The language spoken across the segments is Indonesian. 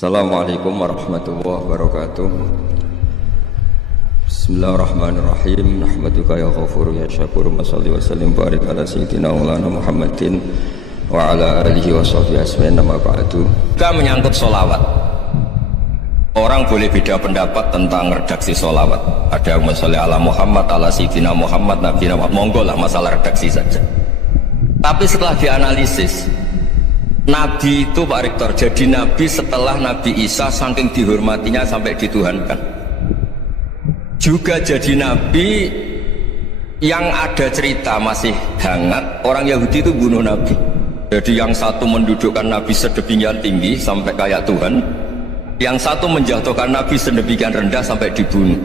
Assalamualaikum warahmatullahi wabarakatuh. Bismillahirrahmanirrahim. Nahmaduka ya ghafur ya syakur. Mashalli wa sallim barik ala sayyidina maulana Muhammadin wa ala alihi wa sahbihi asma'in nama ba'du. Kita menyangkut sholawat. Orang boleh beda pendapat tentang redaksi sholawat. Ada masalah ala Muhammad, ala sayyidina Muhammad, Nabi Muhammad. Monggo lah masalah redaksi saja. Tapi setelah dianalisis, Nabi itu Pak Rektor jadi Nabi setelah Nabi Isa saking dihormatinya sampai dituhankan. Juga jadi Nabi yang ada cerita masih hangat, orang Yahudi itu bunuh Nabi. Jadi yang satu mendudukkan Nabi sedemikian tinggi sampai kayak Tuhan, yang satu menjatuhkan Nabi sedemikian rendah sampai dibunuh.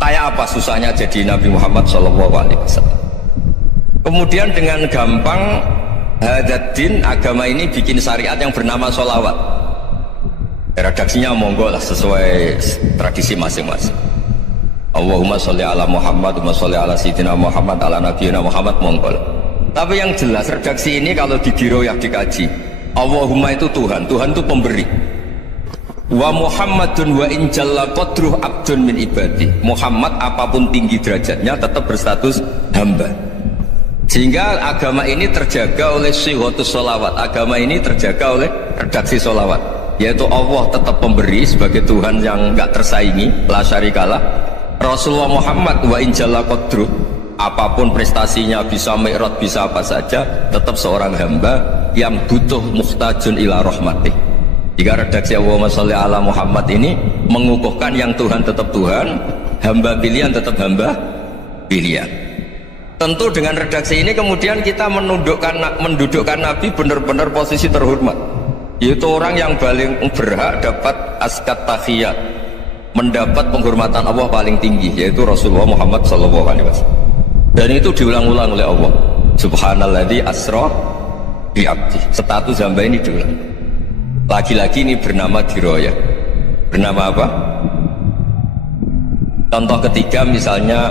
Kayak apa susahnya jadi Nabi Muhammad SAW. Kemudian dengan gampang Hadaddin agama ini bikin syariat yang bernama sholawat. Redaksinya monggo lah sesuai tradisi masing-masing. Allahumma sholli ala Muhammad, Allahumma sholli ala sayyidina Muhammad, ala nabiyina Muhammad, monggo. Tapi yang jelas redaksi ini kalau digiroyah dikaji, Allahumma itu Tuhan, Tuhan itu pemberi. Wa Muhammadun wa in jalla qadruh abdun min ibadi. Muhammad apapun tinggi derajatnya tetap berstatus hamba. Sehingga agama ini terjaga oleh syihotus sholawat. Agama ini terjaga oleh redaksi sholawat, yaitu Allah tetap pemberi sebagai Tuhan yang enggak tersaingi, la syarikalah. Rasulullah Muhammad wa injalla qadru, apapun prestasinya, bisa mi'raj, bisa apa saja, tetap seorang hamba yang butuh muhtajun ila rahmatih. Jika redaksi Allahumma sholli ala Muhammad ini mengukuhkan yang Tuhan tetap Tuhan, hamba pilihan tetap hamba pilihan. Tentu dengan redaksi ini kemudian kita mendudukkan Nabi benar-benar posisi terhormat, yaitu orang yang paling berhak dapat askat tahiyat, mendapat penghormatan Allah paling tinggi, yaitu Rasulullah Muhammad SAW. Dan itu diulang-ulang oleh Allah, subhanalladzi asra bi abdi. Status hamba ini diulang lagi-lagi, ini bernama diroyah. Bernama apa? Contoh ketiga misalnya,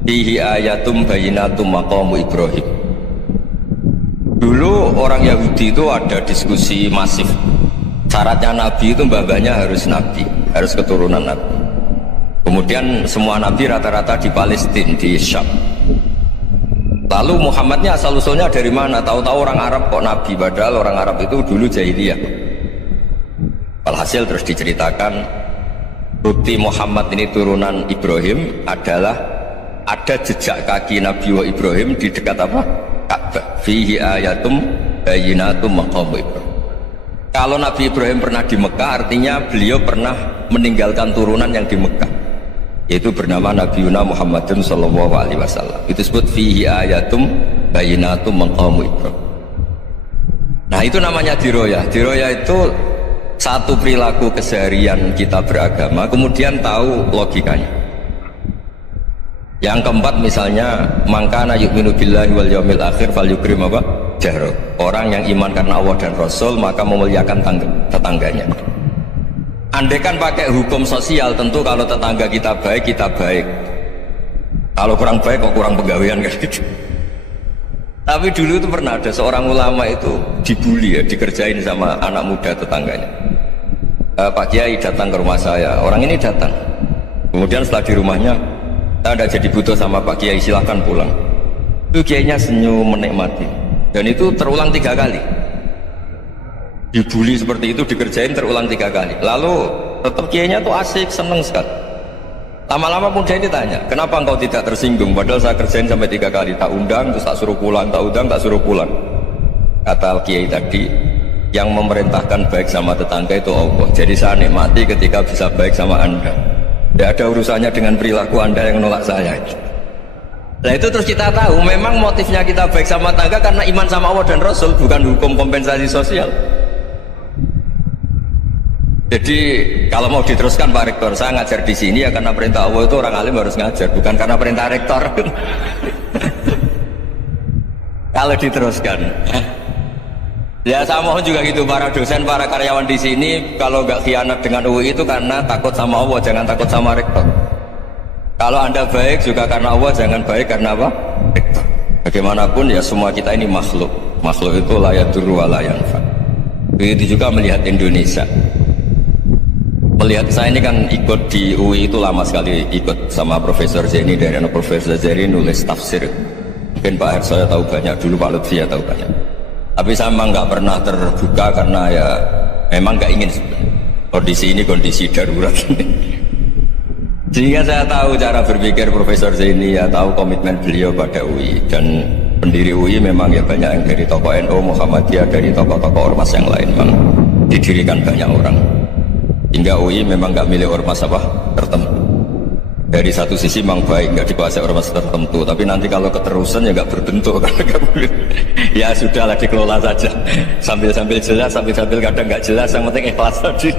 fihi ayatum bayinatum maqamu Ibrahim. Dulu orang Yahudi itu ada diskusi masif, syaratnya Nabi itu mbah-mbahnya harus Nabi, harus keturunan Nabi. Kemudian semua Nabi rata-rata di Palestina, di Syam. Lalu Muhammadnya asal-usulnya dari mana? Tahu-tahu orang Arab kok Nabi, padahal orang Arab itu dulu jahiliyah. Alhasil terus diceritakan bukti Muhammad ini turunan Ibrahim adalah ada jejak kaki Nabi wa Ibrahim di dekat apa? Ka'bah. Fihi ayatum bayinatum maqamu Ibrahim. Kalau Nabi Ibrahim pernah di Mekah, artinya beliau pernah meninggalkan turunan yang di Mekah, yaitu bernama Nabi Muhammadun sallallahu alaihi wasallam. Itu disebut fihi ayatum bayinatum maqamu Ibrahim. Nah, itu namanya diroyah. Diroyah itu satu perilaku keseharian kita beragama, kemudian tahu logikanya. Yang keempat misalnya, mangkana yu'minu billahi wal yaumil akhir fal yukrim apa? Jahro. Orang yang iman karena Allah dan Rasul maka memuliakan tetangganya. Andaikan pakai hukum sosial, tentu kalau tetangga kita baik, kita baik. Kalau kurang baik kok kurang pegawaian kan gitu. Tapi dulu itu pernah ada seorang ulama itu dibully ya, dikerjain sama anak muda tetangganya. Pak Kiai datang ke rumah saya, orang ini datang. Kemudian setelah di rumahnya, saya tidak jadi butuh sama Pak Kiai, silahkan pulang. Itu Kiainya senyum menikmati, dan itu terulang 3 kali. Dibully seperti itu, dikerjain terulang 3 kali. Lalu tetap Kiainya tuh asik, seneng sekali. Lama-lama kemudian ditanya, kenapa engkau tidak tersinggung? Padahal saya kerjain sampai 3 kali, tak undang, terus tak suruh pulang, tak undang, tak suruh pulang. Kata Kiai tadi, yang memerintahkan baik sama tetangga itu Allah. Jadi saya nikmati ketika bisa baik sama Anda. Tidak ada urusannya dengan perilaku Anda yang menolak saya. Nah itu terus kita tahu memang motifnya kita baik sama tangga karena iman sama Allah dan Rasul, bukan hukum kompensasi sosial. Jadi kalau mau diteruskan Pak Rektor, saya ngajar di sini ya karena perintah Allah, itu orang alim harus ngajar, bukan karena perintah Rektor. Kalau diteruskan, ya saya mohon juga gitu, para dosen, para karyawan di sini kalau nggak khianat dengan UI itu karena takut sama Allah, jangan takut sama Rektor. Kalau Anda baik juga karena Allah, jangan baik karena apa? Rektor. Bagaimanapun ya semua kita ini makhluk. Makhluk itu la yadurru wa la yanfa. Begitu juga melihat Indonesia. Melihat saya ini kan ikut di UI itu lama sekali, ikut sama Profesor Zaini. Dari Profesor Zaini nulis tafsir. Mungkin Pak Hersoyo tahu banyak, dulu Pak Lutfi ya tahu banyak. Tapi saya memang nggak pernah terbuka karena ya memang nggak ingin sebenarnya. Kondisi ini kondisi darurat ini. Sehingga saya tahu cara berpikir Profesor Zaini, ya tahu komitmen beliau pada UI. Dan pendiri UI memang ya banyak yang dari tokoh NU, Muhammadiyah, dari tokoh-tokoh ormas yang lain memang didirikan banyak orang. Hingga UI memang nggak milik ormas apa tertentu. Dari satu sisi memang baik, nggak dikuasai ormas tertentu. Tapi nanti kalau keterusan ya nggak berbentuk karena nggak boleh. Ya sudahlah dikelola saja. Sambil-sambil jelas, sambil-sambil kadang nggak jelas. Yang penting ikhlas tadi.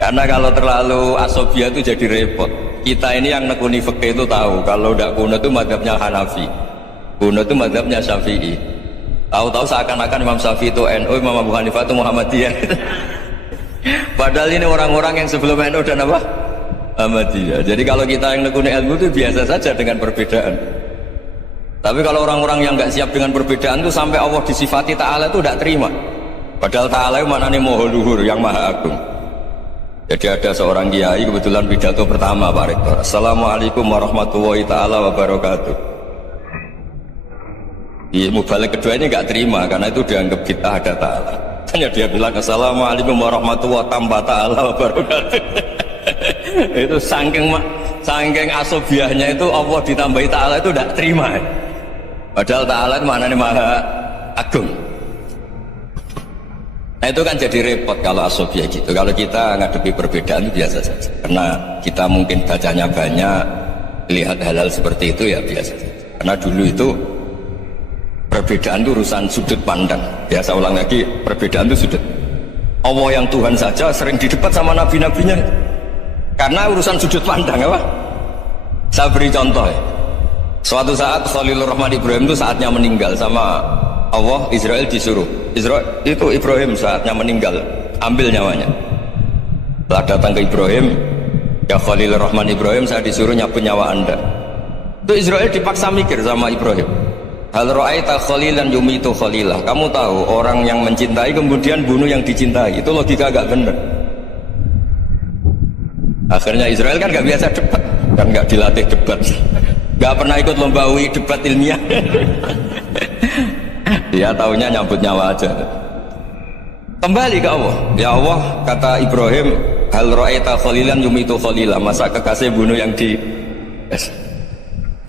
Karena kalau terlalu asobia itu jadi repot. Kita ini yang nekuni fikih itu tahu kalau tidak kuno itu mazhabnya Hanafi, kuno itu mazhabnya Syafi'i. Tahu-tahu seakan-akan Imam Syafi'i itu NU, Imam Abu Hanifah itu Muhammadiyah. Padahal ini orang-orang yang sebelum NU dan apa? Muhammadiyah. Jadi kalau kita yang nekuni ilmu itu biasa saja dengan perbedaan. Tapi kalau orang-orang yang nggak siap dengan perbedaan itu sampai Allah disifati Ta'ala itu tidak terima. Padahal Ta'ala itu maknanya Maha Luhur, yang Maha Agung. Jadi ada seorang kiai kebetulan pidato pertama Pak Rektor, Assalamualaikum warahmatullahi ta'ala wabarakatuh. Di mubalik kedua ini nggak terima karena itu dianggap kita ada ta'ala. Hanya dia bilang Assalamualaikum warahmatullahi ta'ala wabarakatuh. Itu saking asobiahnya itu Allah ditambahi ta'ala itu tidak terima. Padahal ta'ala itu maknanya Maha Agung. Nah itu kan jadi repot kalau asobia gitu. Kalau kita ngadepi perbedaan itu biasa saja. Karena kita mungkin bacanya banyak, lihat hal-hal seperti itu ya biasa saja. Karena dulu itu perbedaan itu urusan sudut pandang. Ya saya ulang lagi, perbedaan itu sudut. Allah yang Tuhan saja sering didebat sama nabi-nabinya. Karena urusan sudut pandang apa? Saya beri contoh ya. Suatu saat Khalilur Rahman Ibrahim itu saatnya meninggal sama Allah, Israel disuruh. Israel itu Ibrahim saatnya meninggal, ambil nyawanya. Setelah datang ke Ibrahim, ya Khalilur Rahman Ibrahim, saya disuruh nyabut nyawa anda. Itu Israel dipaksa mikir sama Ibrahim. Hal ra'aita khalilan yumitu khalilah. Kamu tahu orang yang mencintai kemudian bunuh yang dicintai, itu logika agak benar. Akhirnya Israel kan gak biasa debat, kan gak dilatih debat, gak pernah ikut lomba UI debat ilmiah. Dia taunya nyambut nyawa aja. Kembali ke Allah. Ya Allah, kata Ibrahim, hal ra'aita khalilan yumitu khalilah. Masa kekasih bunuh yang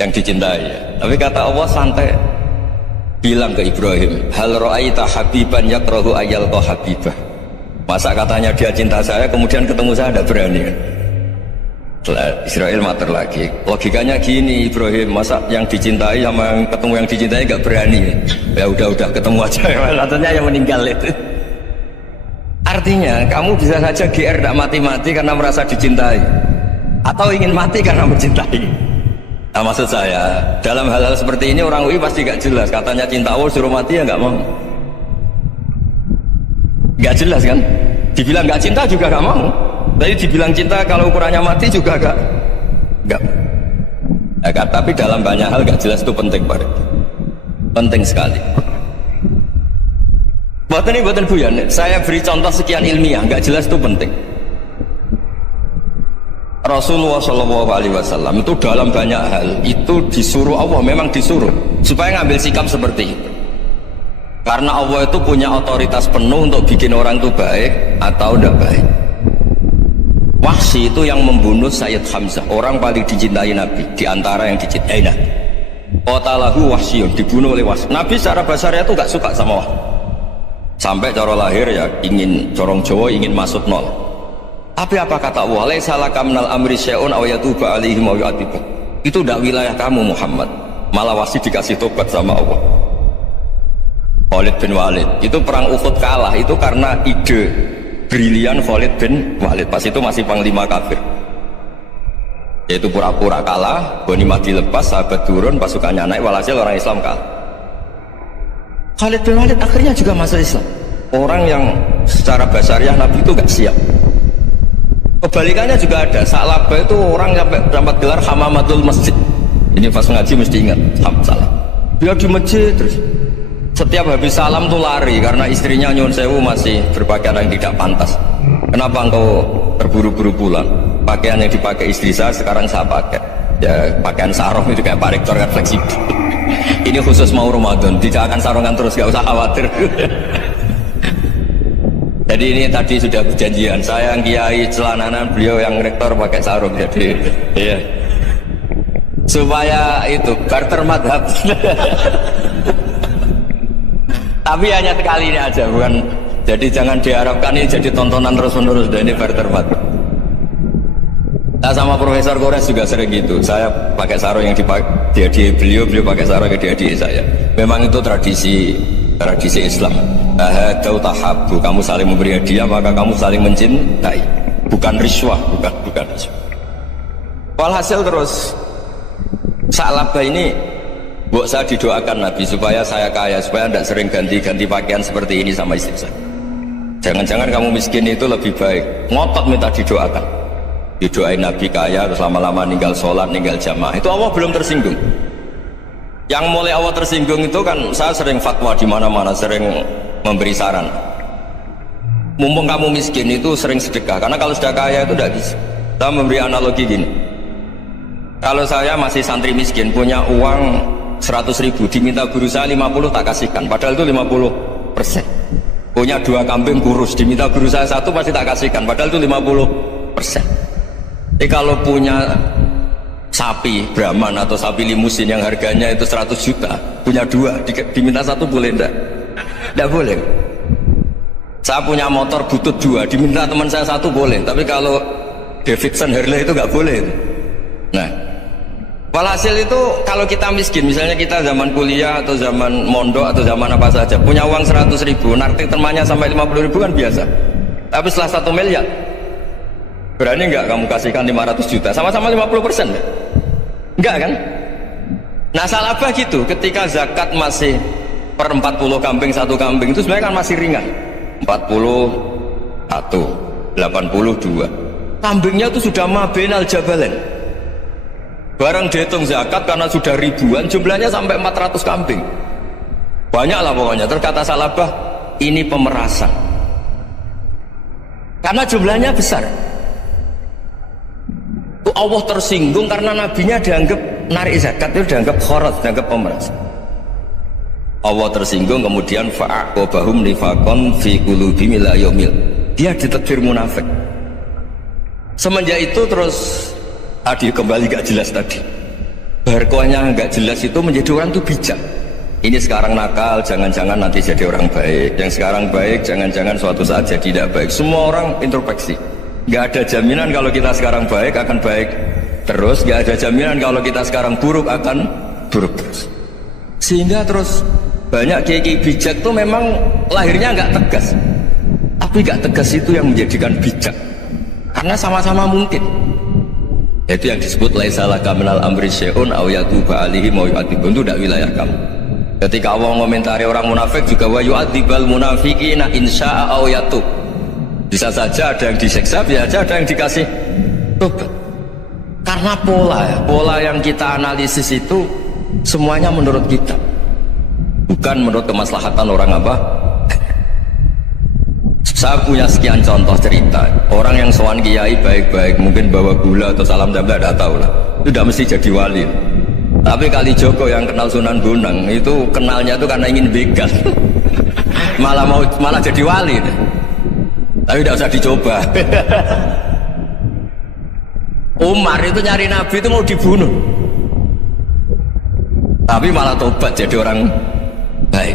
dicintai. Tapi kata Allah santai, bilang ke Ibrahim, hal ra'aita habiban yakrahu ayyalqa habibah. Masa katanya dia cinta saya kemudian ketemu saya tidak berani. Israel mater lagi, logikanya gini Ibrahim, masa yang dicintai sama yang ketemu yang dicintai gak berani. Ya udah ketemu aja. Katanya yang meninggal itu. Artinya kamu bisa saja GR tidak mati-mati karena merasa dicintai, atau ingin mati karena mencintai. Nah maksud saya dalam hal-hal seperti ini orang UI pasti gak jelas. Katanya cinta Allah suruh mati ya gak mau. Gak jelas kan. Dibilang gak cinta juga gak mau. Tadi dibilang cinta kalau ukurannya mati juga gak. Nah, tapi dalam banyak hal gak jelas itu penting Pak. Penting sekali. Buatan buyan, saya beri contoh sekian ilmiah, gak jelas itu penting. Rasulullah SAW itu dalam banyak hal itu disuruh Allah, memang disuruh supaya ngambil sikap seperti itu. Karena Allah itu punya otoritas penuh untuk bikin orang itu baik atau tidak baik. Wahsy itu yang membunuh Sayyid Hamzah, orang paling dicintai Nabi, diantara yang dicintai Nabi. Qatalahu Wahsyun, dibunuh oleh Wahsy. Nabi secara basarnya itu gak suka sama Wahsy. Sampai cara lahir ya ingin, corong Jawa ingin masuk nol. Tapi apa kata Allah? Laisa laka minal amri syai'un aw yatuba alaihim aw yu'adzibum. Itu tidak wilayah kamu Muhammad. Malah Wahsy dikasih tobat sama Allah. Khalid bin Walid, itu perang Uhud kalah itu karena ide brilian Khalid bin Walid. Pas itu masih panglima kafir, yaitu pura-pura kalah, ghanimah dilepas, sahabat turun, pasukannya naik, walhasil orang Islam kalah. Khalid bin Walid akhirnya juga masuk Islam. Orang yang secara basariah Nabi itu gak siap. Kebalikannya juga ada. Sa'labah itu orang yang dapat gelar Hamamatul Masjid. Ini pas ngaji mesti ingat Salah. Dia di masjid terus setiap habis salam tuh lari karena istrinya nyun sewu masih berpakaian yang tidak pantas. Kenapa engkau terburu-buru pulang? Pakaian yang dipakai istri saya sekarang saya pakai. Ya pakaian sarung itu kayak Pak Rektor kan fleksibel. Ini khusus mau Ramadan, tidak akan sarungan terus, gak usah khawatir. Jadi ini tadi sudah perjanjian, saya yang kiai celananan, beliau yang rektor pakai sarung. Jadi iya, supaya itu barter madhab. Tapi hanya sekali ini aja, bukan. Jadi jangan diharapkan ini jadi tontonan terus menerus. Dan ini barter madhab. Nah, sama Profesor Kores juga sering gitu. Saya pakai sarung yang dihadiahi beliau, beliau pakai sarung yang dihadiahi saya. Memang itu tradisi Islam. Hadau tahabu, kamu saling memberi hadiah maka kamu saling mencintai. Bukan riswah, bukan riswah. Walhasil terus Sa'labah ini, buat saya didoakan Nabi supaya saya kaya, supaya tidak sering ganti-ganti pakaian seperti ini sama istri saya. Jangan-jangan kamu miskin itu lebih baik. Ngotot minta didoakan. Didoain Nabi kaya, terus lama-lama ninggal sholat, ninggal jamaah. Itu Allah belum tersinggung. Yang mulai Allah tersinggung itu kan saya sering fatwa di mana-mana, sering memberi saran. Mumpung kamu miskin itu sering sedekah, karena kalau sudah kaya itu tidak bisa. Saya memberi analogi gini. Kalau saya masih santri miskin, punya uang 100.000, diminta guru saya 50 tak kasihkan, padahal itu 50%. Punya 2 kambing kurus, diminta guru saya 1 pasti tak kasihkan, padahal itu 50%. Jadi kalau punya sapi Brahman atau sapi limusin yang harganya itu 100 juta, punya 2, diminta 1 boleh enggak? Enggak boleh. Saya punya motor butut 2, diminta teman saya 1 boleh, tapi kalau Davidson Harley itu enggak boleh. Nah, walhasil itu kalau kita miskin, misalnya kita zaman kuliah atau zaman mondok atau zaman apa saja, punya uang 100.000, narik temannya sampai 50.000 kan biasa. Tapi setelah 1 miliar, berani nggak kamu kasihkan 500 juta? Sama-sama 50%? Enggak kan? Nah, Sa'labah gitu, ketika zakat masih per 40 kambing 1 kambing itu sebenarnya kan masih ringan. 41, 82. Kambingnya itu sudah mabenal jabalen. Barang dihitung zakat karena sudah ribuan, jumlahnya sampai 400 kambing. Banyak lah pokoknya. Terus kata Sa'labah, ini pemerasan. Karena jumlahnya besar. Allah tersinggung karena nabinya dianggap narik zakat itu dianggap khorat, dianggap pemeras. Allah tersinggung, kemudian fa'aqobahum nifakon fi qulubihim ila yaumil. Dia ditakdir munafik. Semenjak itu terus tadi kembali gak jelas tadi. Barkohnya gak jelas itu menjadi orang itu bijak. Ini sekarang nakal, jangan-jangan nanti jadi orang baik. Yang sekarang baik, jangan-jangan suatu saat jadi tidak baik. Semua orang introspeksi. Gak ada jaminan kalau kita sekarang baik akan baik terus, gak ada jaminan kalau kita sekarang buruk akan buruk terus. Sehingga terus banyak kiai bijak itu memang lahirnya gak tegas, tapi gak tegas itu yang menjadikan bijak, karena sama-sama mungkin. Itu yang disebut laisa laka minal amri syai'un aw yatuba alaihim wa yu'adzibun, itu tidak wilayah kamu. Ketika Allah mengomentari orang munafik juga wa yu'adzibal munafiqina insya'a aw yatub. Bisa saja ada yang disiksa, bisa saja ada yang dikasih tobat. Karena pola yang kita analisis itu semuanya menurut kita, bukan menurut kemaslahatan orang apa. Saya punya sekian contoh cerita orang yang sowan kiai baik-baik, mungkin bawa gula atau salam jambla, tidak tahu lah, itu tidak mesti jadi wali. Tapi Kali Joko yang kenal Sunan Bonang itu kenalnya itu karena ingin begal. malah jadi wali deh. Tapi tidak usah dicoba. Umar itu nyari Nabi itu mau dibunuh, tapi malah tobat jadi orang baik.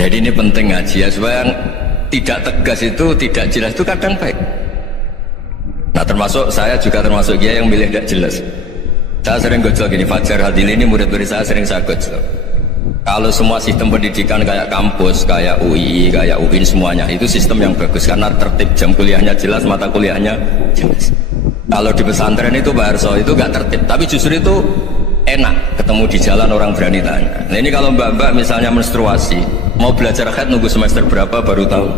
Jadi ini penting ngaji ya, supaya yang tidak tegas itu, tidak jelas itu kadang baik. Nah, termasuk saya juga termasuk dia yang milih tidak jelas. Saya sering gojol gini, Fajar Hadil ini murid-murid saya sering saya gojol. Kalau semua sistem pendidikan kayak kampus, kayak UI, kayak UIN semuanya, itu sistem yang bagus karena tertib, jam kuliahnya jelas, mata kuliahnya jelas. Kalau di pesantren itu Pak Arso itu gak tertib, tapi justru itu enak, ketemu di jalan orang berani tanya. Nah ini kalau mbak-mbak misalnya menstruasi, mau belajar haid nunggu semester berapa baru tahu.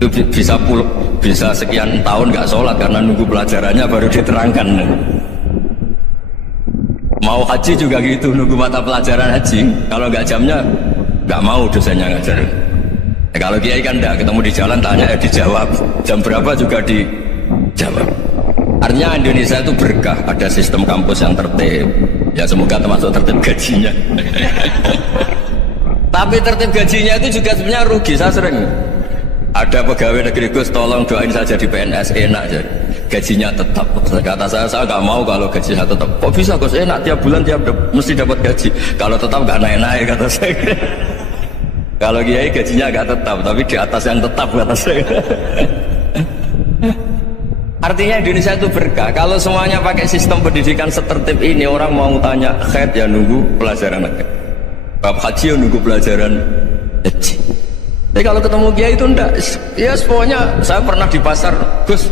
Itu bisa sekian tahun gak sholat karena nunggu pelajarannya baru diterangkan. Mau haji juga gitu, nunggu mata pelajaran haji. Kalau nggak jamnya, nggak mau dosennya ngajar. Kalau kiai kan enggak, ketemu di jalan tanya dijawab. Jam berapa juga dijawab. Artinya Indonesia itu berkah, ada sistem kampus yang tertib. Ya semoga termasuk tertib gajinya. Tapi tertib gajinya itu juga sebenarnya rugi. Saya sering ada pegawai negeri Gus, tolong doain saja di PNS enak aja. Gajinya tetap. Kata saya nggak mau kalau gaji saya tetap. Kok bisa Gus enak tiap bulan mesti dapat gaji. Kalau tetap nggak naik-naik kata saya. Kalau kiai gajinya nggak tetap, tapi di atas yang tetap kata saya. Artinya Indonesia itu berkah. Kalau semuanya pakai sistem pendidikan setertib ini, orang mau tanya khair ya nunggu pelajaran agama, bab haji ya nunggu pelajaran haji. Tapi kalau ketemu kiai itu enggak. Ya pokoknya saya pernah di pasar, Gus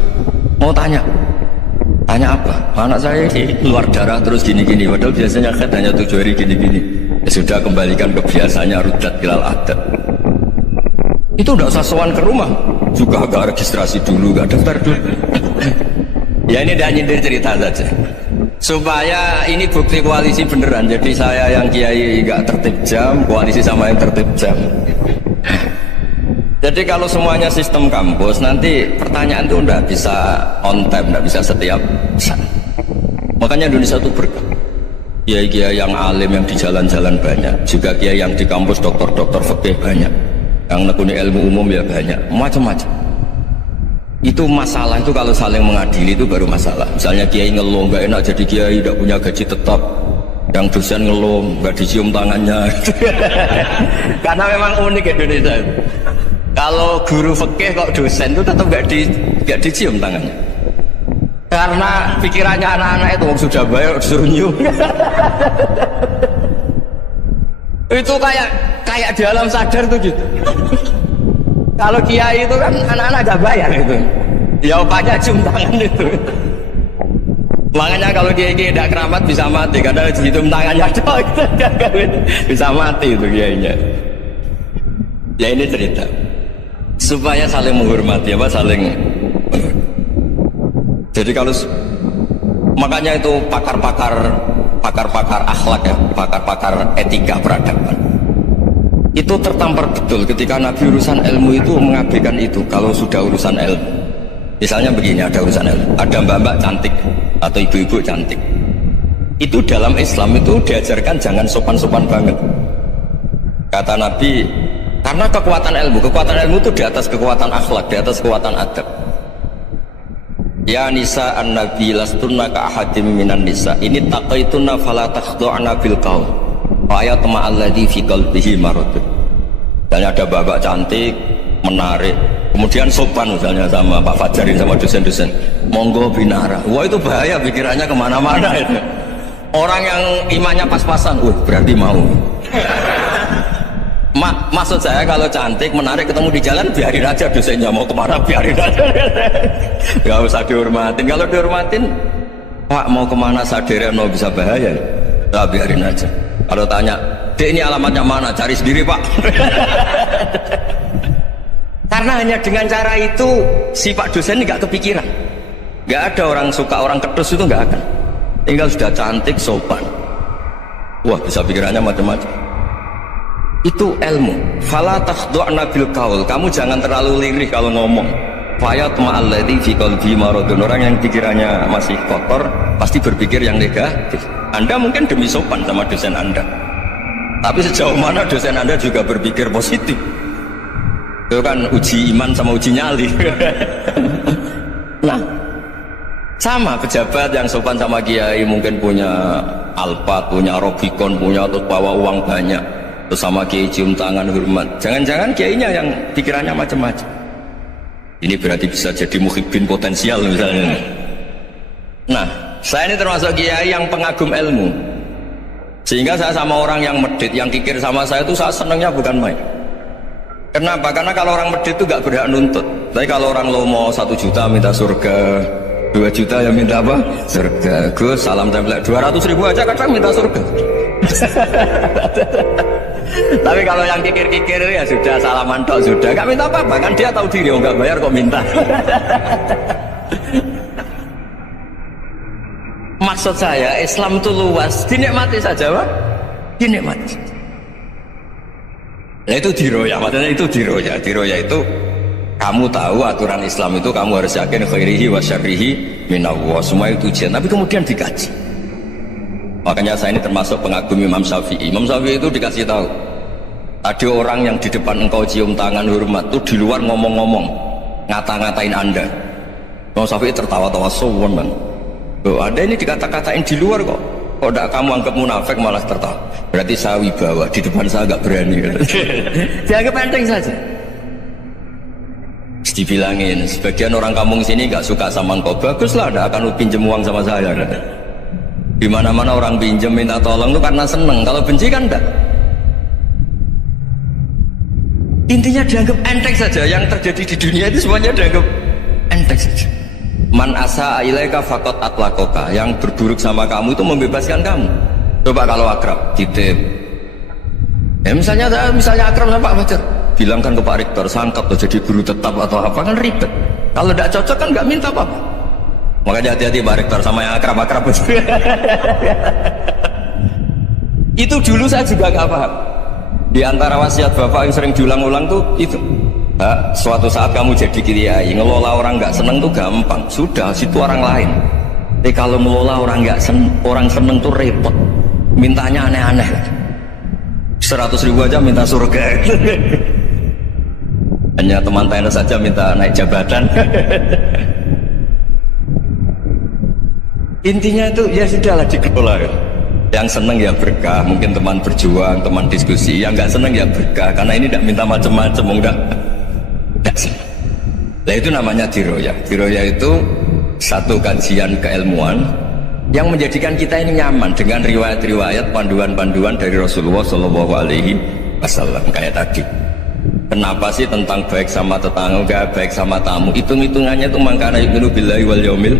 mau tanya apa? Anak saya keluar darah terus gini-gini. Padahal biasanya khair hanya 7 hari gini-gini. Ya sudah, kembalikan ke biasanya, rudat ilal adat. Itu udah usah sowan ke rumah juga, agak registrasi dulu, gak daftar dulu. Ya ini dah nyindir cerita saja supaya ini bukti koalisi beneran. Jadi saya yang kiai gak tertib jam, koalisi sama yang tertib jam. Jadi kalau semuanya sistem kampus, nanti pertanyaan itu udah bisa on time, udah bisa setiap saat. Makanya Indonesia itu berkah. Kiai-kiai yang alim yang di jalan-jalan banyak, juga kiai yang di kampus dokter-dokter fikih banyak, yang nekuni ilmu umum ya banyak, macam-macam. Itu masalah itu kalau saling mengadili itu baru masalah. Misalnya kiai ngeluh nggak enak jadi kiai, tidak punya gaji tetap, yang dosen ngeluh nggak dicium tangannya. Karena memang unik Indonesia. Kalau guru fikih kok dosen itu tetap nggak dicium tangannya. Karena pikirannya anak-anak itu sudah bayar disuruh nyium. Itu kayak di alam sadar tuh gitu. Kalau kiai itu kan anak-anak gak bayar itu. Ya opanya cium tangan itu. Makanya kalau kiai tidak keramat bisa mati karena cium tangannya bisa mati itu kiainya. Ya ini cerita supaya saling menghormati, saling. Jadi kalau makanya itu pakar-pakar akhlak ya, pakar-pakar etika peradaban itu tertampar betul ketika Nabi urusan ilmu itu mengabaikan itu. Kalau sudah urusan ilmu, misalnya begini, ada urusan ilmu, ada mbak-mbak cantik atau ibu-ibu cantik, itu dalam Islam itu diajarkan jangan sopan-sopan banget. Kata Nabi, karena kekuatan ilmu itu di atas kekuatan akhlak, di atas kekuatan adab. Ya nisa an-nabi lastunna ka ahadim minan nisa ini taqaitunna fala takhdu'na bil qaul wa ayatma alladhi fi qalbihi marad. Misalnya ada babak cantik menarik kemudian sopan misalnya sama Pak Fajarin sama dosen-dosen, monggo binara. Wah itu bahaya, pikirannya kemana-mana itu. Orang yang imannya pas-pasan, berarti mau. Maksud saya kalau cantik menarik ketemu di jalan biarin aja, dosennya mau kemana biarin aja. Gak usah dihormatin. Kalau dihormatin, Pak mau kemana sadereno bisa bahaya. Lah biarin aja. Kalau tanya, Dek ini alamatnya mana? Cari sendiri Pak. Karena hanya dengan cara itu si Pak dosen ini gak kepikiran. Gak ada orang suka orang kedus itu gak akan. Tinggal sudah cantik sopan. Wah bisa pikirannya macam-macam. Itu ilmu. Fala takhdu'na bil qaul. Kamu jangan terlalu lirih kalau ngomong. Fayatma alladzi fi qalbi maradun. Orang yang pikirannya masih kotor pasti berpikir yang negatif. Anda mungkin demi sopan sama dosen Anda, tapi sejauh mana dosen Anda juga berpikir positif. Itu kan uji iman sama uji nyali. Nah, sama pejabat yang sopan sama kiai mungkin punya Alphard, punya Robicon, punya terus bawa uang banyak, terus sama kiai cium tangan hormat. Jangan-jangan kiainya yang pikirannya macam-macam. Ini berarti bisa jadi muhibbin potensial misalnya. Nah, saya ini termasuk kiai yang pengagum ilmu, sehingga saya sama orang yang medit, yang kikir sama saya itu saya senangnya bukan main. Kenapa? Karena kalau orang medit itu gak berhak nuntut. Tapi kalau orang lomo 1 juta minta surga, 2 juta yang minta apa? Surga. Gus salam tempel 200.000 aja kadang minta surga. Tapi kalau yang kikir-kikir ya sudah salaman tok sudah, gak minta apa-apa kan, dia tahu diri, nggak bayar kok minta. Maksud saya Islam itu luas, dinikmati saja Pak, dinikmati. Nah itu diroya, maksudnya itu diroya. Diroya itu kamu tahu aturan Islam itu kamu harus yakin khairihi wa syarrihi minallah, semua itu ujian, tapi kemudian dikaji. Makanya saya ini termasuk pengagum Imam Syafi'i. Imam Syafi'i itu dikasih tahu, ada orang yang di depan engkau cium tangan hormat, itu di luar ngomong-ngomong, ngata-ngatain Anda. Imam Syafi'i tertawa-tawa sowan. Oh, ada ini dikata-katain di luar kok. Kok tidak kamu anggap munafik malah tertawa. Berarti saya wibawa, di depan saya agak berani. Dianggap enteng saja. Dibilangin, sebagian orang kampung sini gak suka sama engkau, baguslah, tidak akan pinjem uang sama saya. Di mana-mana orang pinjem minta tolong itu karena seneng, kalau benci kan enggak. Intinya dianggap enteng saja, yang terjadi di dunia itu semuanya dianggap enteng saja. Man asa ilaika faqat atlaqaka, yang berburuk sama kamu itu membebaskan kamu. Coba kalau akrab titip, misalnya akrab sama Pak Fajar, bilangkan ke Pak Rektor sangkap atau jadi guru tetap atau apa, kan ribet. Kalau tidak cocok kan nggak minta apa-apa. Makanya hati-hati Pak Rektor sama yang akrab-akrab. Itu dulu saya juga nggak paham. Di antara wasiat Bapak yang sering diulang-ulang tuh itu, suatu saat kamu jadi kiai, ngelola orang nggak seneng tuh gampang, sudah situ orang lain. Tapi kalau ngelola orang nggak orang seneng tuh repot, mintanya aneh-aneh. 100.000 aja minta surga. Hanya teman tenis saja minta naik jabatan. Intinya itu ya sudahlah dikelola. Yang seneng ya berkah, mungkin teman berjuang, teman diskusi. Yang nggak seneng ya berkah, karena ini tidak minta macam-macam, enggak seneng. Nah itu namanya diroya. Diroya itu satu kajian keilmuan yang menjadikan kita ini nyaman dengan riwayat-riwayat, panduan-panduan dari Rasulullah Shallallahu Alaihi Wasallam. Kayak tadi, kenapa sih tentang baik sama tetangga, baik sama tamu, hitung-hitungannya itu mangkana yu'minu billahi wal yaumil.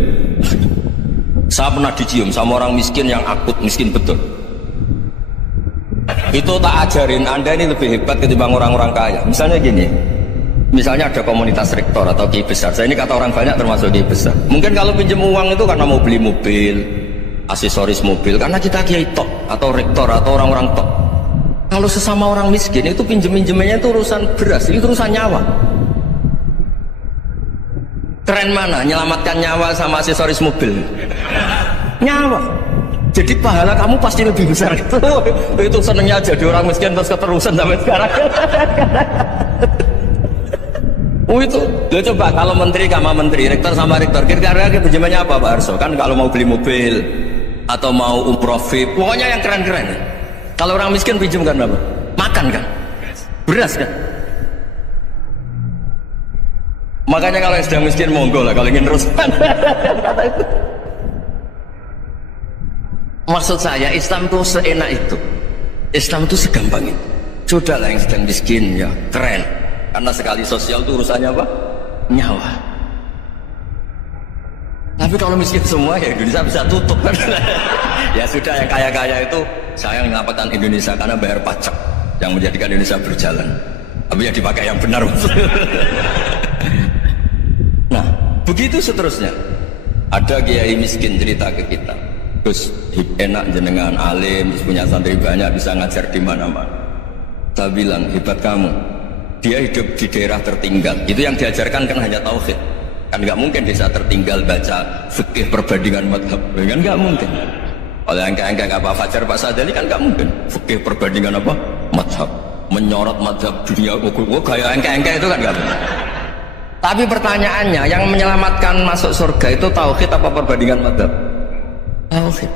Saya pernah dicium sama orang miskin yang akut miskin betul. Itu tak ajarin Anda ini lebih hebat ketimbang orang-orang kaya. Misalnya gini, misalnya ada komunitas rektor atau kiai besar. Saya ini kata orang banyak termasuk kiai besar. Mungkin kalau pinjam uang itu karena mau beli mobil, aksesoris mobil, karena kita kiai tok atau rektor atau orang-orang tok. Kalau sesama orang miskin itu pinjem-pinjemannya itu urusan beras, itu urusan nyawa. Keren mana nyelamatkan nyawa sama aksesoris mobil? Nyawa. Jadi pahala kamu pasti lebih besar. Itu senengnya jadi orang miskin terus keterusan sampai sekarang. Itu lo coba kalau menteri sama menteri, rektor sama rektor, kira-kira pinjamannya apa Pak Arso? Kan kalau mau beli mobil atau mau umroh VIP, pokoknya yang keren-keren. Kalau orang miskin pinjam kan apa? Makan kan? Beras kan? Makanya kalau yang sedang miskin monggo lah, kalau ingin terus. Maksud saya Islam itu seenak itu, Islam itu segampang itu. Sudahlah yang sedang miskin ya keren, karena sekali sosial itu urusannya apa? Nyawa. Tapi kalau miskin semua ya Indonesia bisa tutup kan? Ya sudah, yang kaya-kaya itu saya menyelamatkan Indonesia karena bayar pajak yang menjadikan Indonesia berjalan. Tapi ya dipakai yang benar. Nah begitu seterusnya. Ada kiai miskin cerita ke kita, Gus enak jenengan alim, punya santri banyak, bisa ngajar di mana-mana. Saya bilang hebat kamu. Dia hidup di daerah tertinggal, itu yang diajarkan kan hanya tauhid. Kan nggak mungkin desa tertinggal baca fikih perbandingan madhab, kan nggak mungkin. Oleh angka-angka Pak Fajar, Pak Sadali kan nggak mungkin fikih perbandingan apa madhab, menyorot madhab dunia. Kayak angka-angka itu kan nggak mungkin. Tapi pertanyaannya, yang menyelamatkan masuk surga itu tauhid apa perbandingan madhab? Tauhid.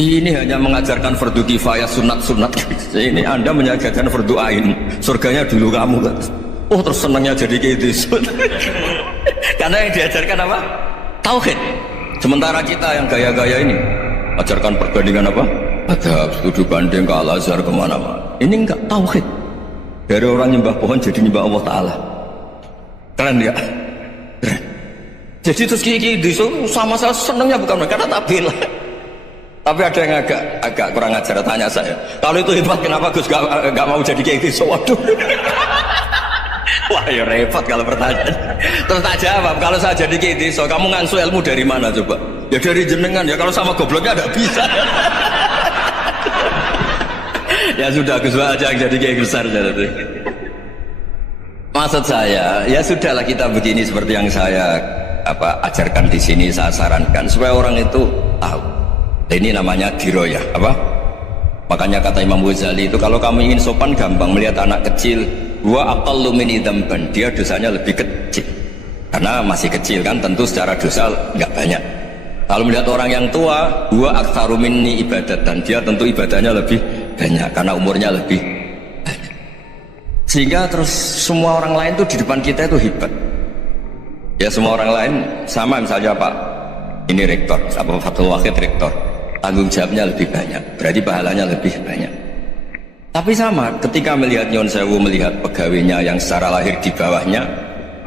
Ini hanya mengajarkan fardu kifayah, sunat-sunat. Ini Anda mengajarkan fardu ain. Surganya dulu kamu kan. Oh terus senangnya jadi gitu. Karena yang diajarkan apa? Tauhid. Sementara kita yang gaya-gaya ini ajarkan perbandingan apa? Madhab, studi banding ke Al-Azhar kemana-mana. Ini enggak tauhid. Dari orang nyembah pohon jadi nyembah Allah Ta'ala. Keren ya? Keren. Jadi terus kiai itu sama saya senangnya bukan mereka, karena tak bela. Tapi ada yang agak kurang ajar, tanya saya, kalau itu hebat kenapa Gus gak mau jadi kiai itu? Waduh. Wah ya repot kalau pertanyaan. Terus tak jawab, kalau saya jadi kiai itu, kamu ngangsu ilmu dari mana coba? Ya dari jenengan, ya kalau sama gobloknya tidak bisa. Ya sudah, Gus aja jadi kiai besar. Maksud saya, ya sudahlah kita begini seperti yang saya ajarkan di sini, saya sarankan supaya orang itu tahu. Ini namanya diroyah, apa? Makanya kata Imam Ghazali itu kalau kamu ingin sopan gampang melihat anak kecil, wa aqallu min dzamban, dia dosanya lebih kecil. Karena masih kecil kan, tentu secara dosa nggak banyak. Kalau melihat orang yang tua, wa aktsaru minni ibadatan, dia tentu ibadahnya lebih banyak karena umurnya lebih banyak. Sehingga terus semua orang lain tuh di depan kita itu hebat. Ya semua orang lain sama, misalnya Pak ini rektor, apa Fathul Wahid rektor, tanggung jawabnya lebih banyak, berarti pahalanya lebih banyak. Tapi sama, ketika melihat Nyon Sewu, melihat pegawainya yang secara lahir di bawahnya,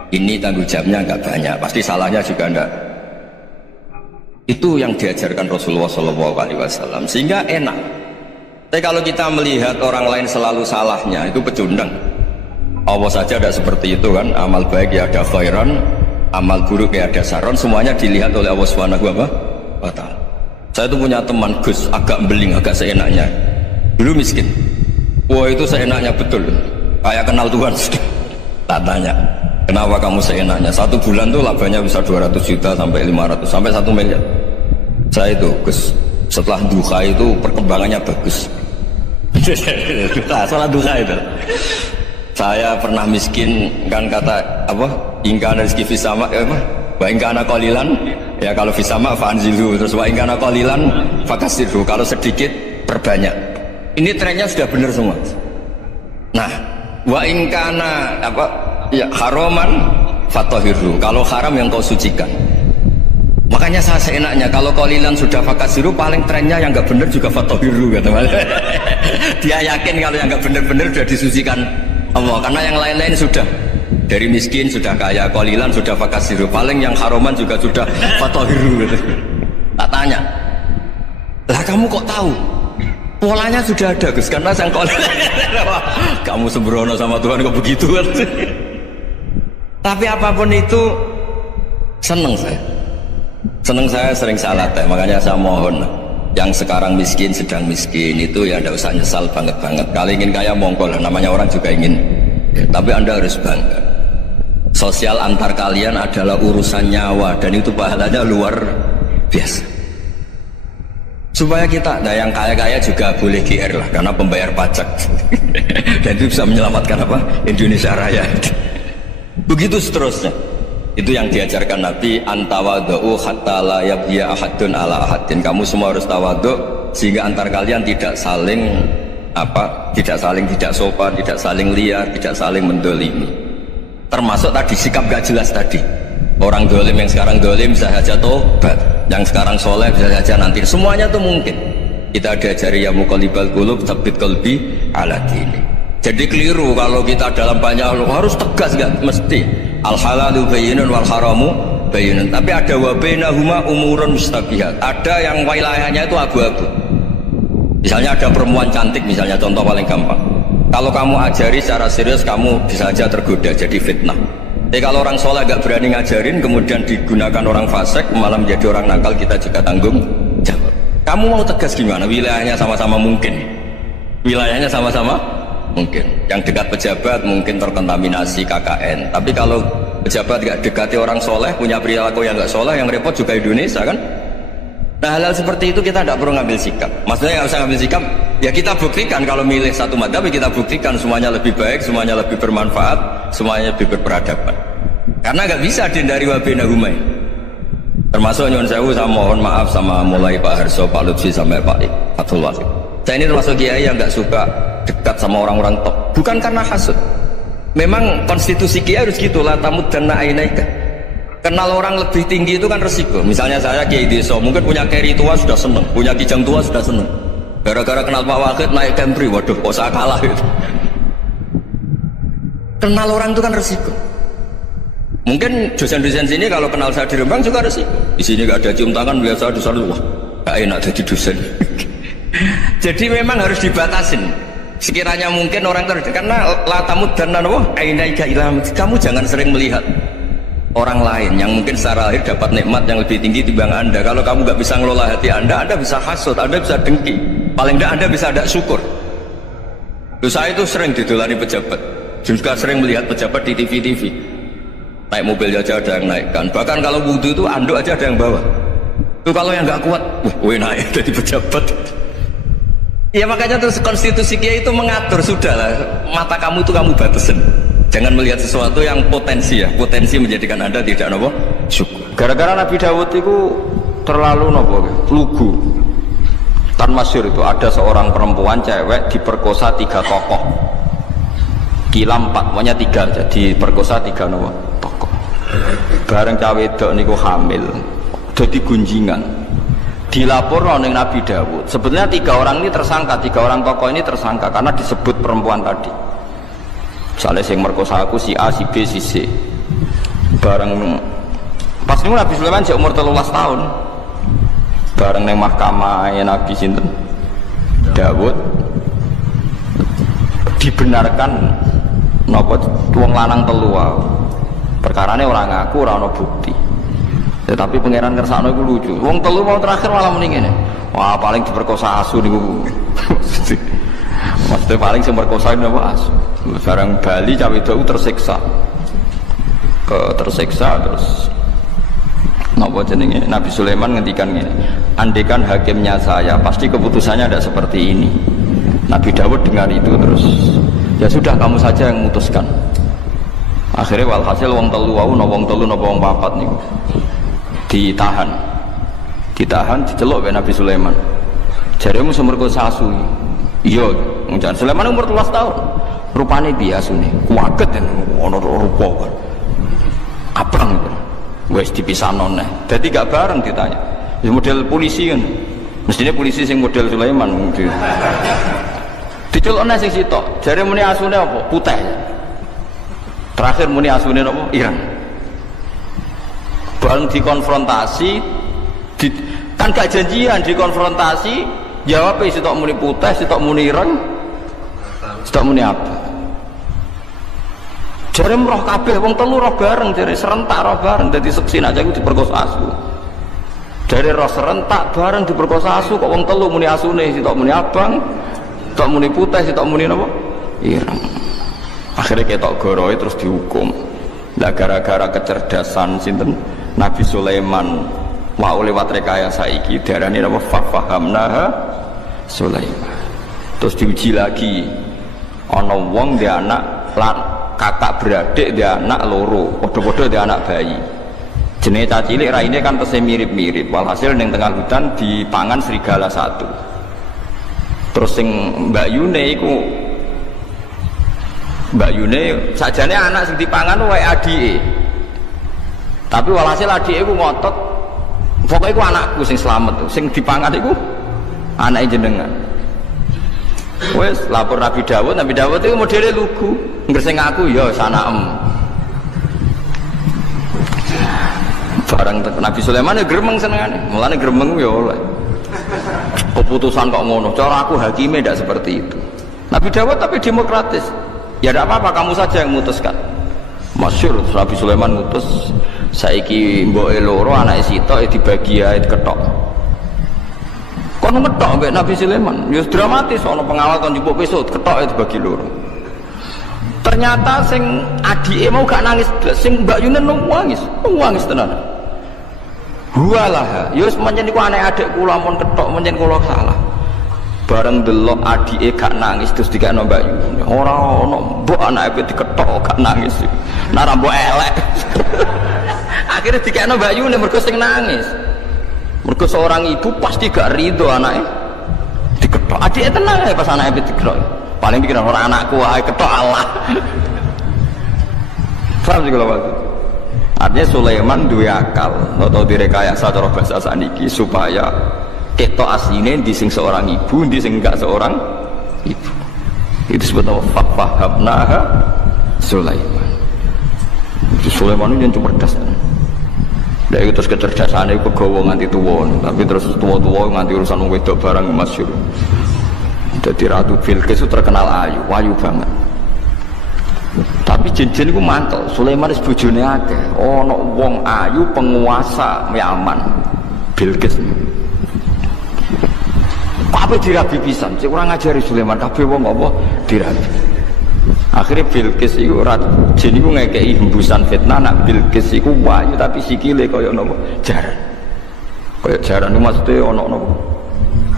ini tanggung jawabnya nggak banyak, pasti salahnya juga enggak. Itu yang diajarkan Rasulullah SAW, sehingga enak. Tapi kalau kita melihat orang lain selalu salahnya, itu pecundang. Allah saja tidak seperti itu kan, amal baik ya ada khairan, amal buruk ya ada saron, semuanya dilihat oleh Allah Subhanahu wa Ta'ala. Saya itu punya teman Gus, agak beling, agak seenaknya. Dulu miskin, wah itu seenaknya betul, kayak kenal Tuhan. Tak tanya, kenapa kamu seenaknya? 1 bulan tuh labanya bisa 200 juta sampai 500 sampai 1 miliar. Saya itu Gus, setelah duha itu perkembangannya bagus. Salah duha itu. Saya pernah miskin kan, kata apa? Ingkana rizki fisama, wa ingkana qalilan, ya kalau fisama fa'anzilu, terus wa ingkana qalilan fakasiru, kalau sedikit perbanyak. Ini trennya sudah benar semua. Nah, wa ingkana apa? Ya haroman fatohiru, kalau haram yang kau sucikan. Makanya saya seenaknya, kalau qalilan sudah fakasiru, paling trennya yang nggak benar juga fatohiru, kata Mas. Dia yakin kalau yang nggak benar-benar sudah disucikan Allah, karena yang lain-lain sudah dari miskin sudah kaya, qalilan sudah fakasiru, paling yang haroman juga sudah fatohiru. Gitu. Tak tanya, lah kamu kok tahu? Polanya sudah ada Gus, karena yang qalilan. Kamu sembrono sama Tuhan kok begitu kan? Tapi apapun itu seneng saya. Seneng saya sering salah teh, makanya saya mohon yang sekarang miskin, sedang miskin itu ya tidak usah nyesal banget-banget. Kali ingin kaya monggo lah, namanya orang juga ingin ya, tapi Anda harus bangga. Sosial antar kalian adalah urusan nyawa, dan itu pahalanya luar biasa. Supaya kita, nah yang kaya-kaya juga boleh GR lah, karena pembayar pajak. Dan itu bisa menyelamatkan apa? Indonesia Raya. Begitu seterusnya. Itu yang diajarkan Nabi, antawadhu hatta la yabghiya ahadun ala ahadin. Kamu semua harus tawadhu sehingga antar kalian tidak saling tidak sopan, tidak saling liar, tidak saling mendolimi. Termasuk tadi sikap gak jelas tadi. Orang dolim yang sekarang dolim bisa saja tobat, yang sekarang soleh bisa saja nanti. Semuanya itu mungkin. Kita diajari ya muqallibal qulub tsabbit qalbi ala dini. Jadi keliru kalau kita dalam banyak harus tegas, gak mesti. Al halalu bayyinun wal haramu bayyinun. Tapi ada wa bainahuma umurun mustabihat. Ada yang wilayahnya itu abu-abu. Misalnya ada perempuan cantik, misalnya contoh paling gampang. Kalau kamu ajari secara serius, kamu bisa saja tergoda jadi fitnah. Tapi kalau orang soleh gak berani ngajarin, kemudian digunakan orang fasik, malah menjadi orang nakal, kita juga tanggung jawab. Kamu mau tegas gimana? Wilayahnya sama-sama mungkin. Wilayahnya sama-sama mungkin. Yang dekat pejabat mungkin terkontaminasi KKN. Tapi kalau pejabat gak dekati orang soleh, punya perilaku yang gak soleh, yang repot juga Indonesia kan. Nah hal-hal seperti itu kita tidak perlu ngambil sikap. Maksudnya nggak usah ngambil sikap, ya kita buktikan kalau milih satu madhab, kita buktikan semuanya lebih baik, semuanya lebih bermanfaat, semuanya lebih berperadaban. Karena nggak bisa dihindari wa bainahuma. Termasuk nyuwun sewu, saya mohon maaf sama mulai Pak Harso, Pak Lutfi sampai Pak Fathul Wahid. Saya ini termasuk kiai yang nggak suka dekat sama orang-orang top. Bukan karena hasud. Memang konstitusi kiai harus gitu, la tamuddanna ainaika. Kenal orang lebih tinggi itu kan resiko. Misalnya saya kiai desa, mungkin punya keri tua sudah seneng, punya kijang tua sudah seneng. Gara-gara kenal Pak Wahid naik Camry, waduh kok saya kalah gitu. Kenal orang itu kan resiko. Mungkin dosen-dosen sini kalau kenal saya di Rembang juga resiko. Di sini gak ada cium tangan, biasa di sana, wah gak enak jadi dosen. Jadi memang harus dibatasin. Sekiranya mungkin orang terdekat, karena la tamuddanna ainaika ila, kamu jangan sering melihat orang lain yang mungkin secara lahir dapat nikmat yang lebih tinggi timbang Anda. Kalau kamu nggak bisa ngelola hati Anda bisa hasut, Anda bisa dengki, paling tidak Anda bisa ada syukur. Terus saya itu sering didolani pejabat, juga sering melihat pejabat di TV naik mobil aja ada yang naikkan, bahkan kalau wudhu itu anduk aja ada yang bawa. Itu kalau yang nggak kuat, wah naik jadi pejabat. Ya makanya terus konstitusi Kiai itu mengatur, sudahlah mata kamu itu kamu batasin, jangan melihat sesuatu yang potensi menjadikan Anda tidak nopo syukur. Gara-gara Nabi Dawud itu terlalu nopo lugu. Tan masyhur itu ada seorang perempuan cewek diperkosa 3 tokoh, kila 4, pokoknya 3 aja diperkosa 3 nopo tokoh. Bareng cawe wedok niku hamil, jadi gunjingan. Dilaporkan oleh Nabi Dawud. Sebenarnya 3 orang ini tersangka, 3 orang tokoh ini tersangka karena disebut perempuan tadi. Misalnya yang merkosa aku si A, si B, si C. Bareng pas ini Nabi Sulaiman sejak umur 13 tahun. Bareng neng mahkamah Nabi sinten Dawud dibenarkan napa wong lanang telu wae. Perkarane ora ngaku, ora ana bukti. Tetapi pangeran kersane iku lucu. Wong telu mau terakhir malah muni ngene. Wah, paling diperkosa asu niku. Maksudnya paling sing perkosa napa asu. Barang Bali cawe itu tersiksa. Tersiksa terus napa jenenge Nabi Sulaiman ngendikan ngene. Andekan hakimnya saya, pasti keputusannya tidak seperti ini. Nabi Dawud dengar itu terus ya sudah kamu saja yang memutuskan. Akhirnya walhasil wong telu wau napa wong papat niku ditahan diceluk oleh Nabi Sulaiman. Jaremu semerkosa asu. Iya, ngucan Sulaiman umur 13 tahun. Rupane biasa nih, kuaget dan ono rupa kan. Abang wis dipisahno neh. Dadi gak bareng ditanya. Ya model polisi kan. Mestinya polisi sing model Sulaiman mungkin. Diceluk neh sing sitok. Jare muni asune apa? Putih. Terakhir muni asune apa? Ireng. Bareng dikonfrontasi kan gak janjian dikonfrontasi jawabnya sitok muni putih, sitok muni ireng, sitok muni apa jare roh kabeh wong telu roh bareng, jare serentak roh bareng. Dadi seksi aja iku diperkosa asu, jare roh serentak bareng diperkosa asu kok wong telu muni asune sitok muni abang, sitok muni putih, sitok muni napa ireng. Akhirnya ketok goroe terus dihukum. Lah gara-gara kecerdasan sinten Nabi Sulaiman wa lewat rekayasa iki diarani napa fahamnaha Sulaiman. Terus diuji lagi ana wong dia anak kakak beradik dia anak loro, padha-padha dia anak bayi. Jenenge cacilik raine kan tesih mirip-mirip. Walhasil ning tengah hutan dipangan serigala satu. Terus sing Mbak Yune sajane anak sing dipangan wae adike. Tapi walhasil adike iku ngotot, pokoknya iku anakku sing selamat tuh, sing dipangan iku anake jenengan. Wes lapor Nabi Dawud itu modele lugu, ngersing aku ya sanaem. Barang Nabi Sulaiman ya gremeng senengane, mulane gremeng ya oleh. Keputusan kok ngono, cara aku hakime ndak seperti itu. Nabi Dawud tapi demokratis. Ya tidak apa-apa, kamu saja yang memutuskan. Masyhur Nabi Sulaiman ngutus saiki mboke loro anake sitok dibagi ae ketok. Kono ketok mbek Nabi Sulaiman, ya dramatis ana pengawal kon njupuk pisau ketok dibagi loro. Ternyata sing adike mau gak nangis, sing Mbak Yunen nangis tenan. Huwalah, ya wis pancen iku anak adik kula ampun ketok pancen kula salah. Bareng delok adike gak nangis terus dikekno Mbak Yunen. Ora ono mbok anake diketok gak nangis. Nara mbok elek. Akhirnya dikekno Mbak Yunen mergo sing nangis. Mergo seorang ibu pasti gak ridho anake diketok. Adike tenang ae pas anake diketok. Paling pikir orang anakku wae ketok Allah. Paham sih kalau maksud? Artinya Sulaiman duwe akal atau direkayasa cara bahasa saniki supaya ketok asline di sing seorang ibu, di sing enggak seorang ibu. Itu sebetulnya fahamnaha Sulaiman. Sulaiman itu yang cerdas. Dari itu terus kecerdasannya itu kegawa nganti tua, tapi terus tua-tua nganti urusan wedok barang masyhur. Jadi Ratu Bilqis itu terkenal ayu banget. Tapi Tapi jin-jin iku mantel. Sulaiman wis bojone akeh. Ana wong ayu penguasa Yaman. Bilqis. Kabeh dirabi pisan. Cek ora ngajari Sulaiman kabeh wong apa dirabi. Akhirnya Bilqis iku ora jin iku ngekeki hembusan fitnah nak Bilqis iku wayu tapi sikile kaya napa jaran. Kaya jaran iku maksude ana napa?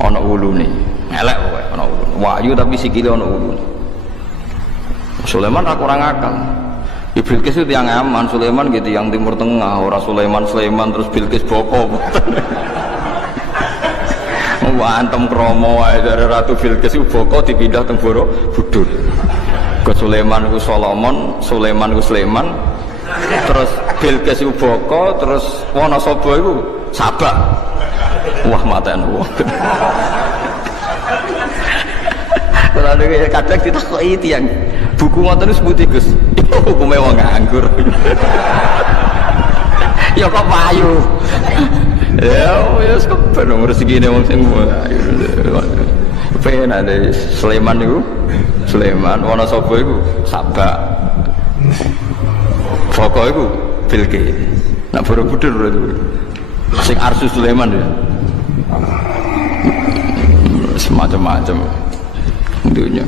Ana ulune. Elek kowe ana ulune. Wayu tapi sikile ana ulune. Sulaiman kurang akal. Bilqis itu yang aman, Sulaiman gitu yang Timur Tengah, orang Sulaiman terus Bilqis boko. Wah antem kromo ae dari Ratu Bilqis itu boko dipindah teng Borobudur. Ke Sulaiman ku Solomon, Sulaiman ku Sulaiman. Terus Bilqis itu boko, terus Wonosobo itu Sabak. Wah maten wah. Lalu kadang ditakoki tiyang buku ngoten wis putih Gus. Hukume wong nganggur. Ya kok payu. Ya wis kepen rezekine wong sing payu. Penak de Sulaiman niku. Sulaiman Wonosobo iku Sabak. Boko iku Bilqis. Nak Borobudur berarti. Sing Arsu Sulaiman ya. Semacam-macam. Dunia.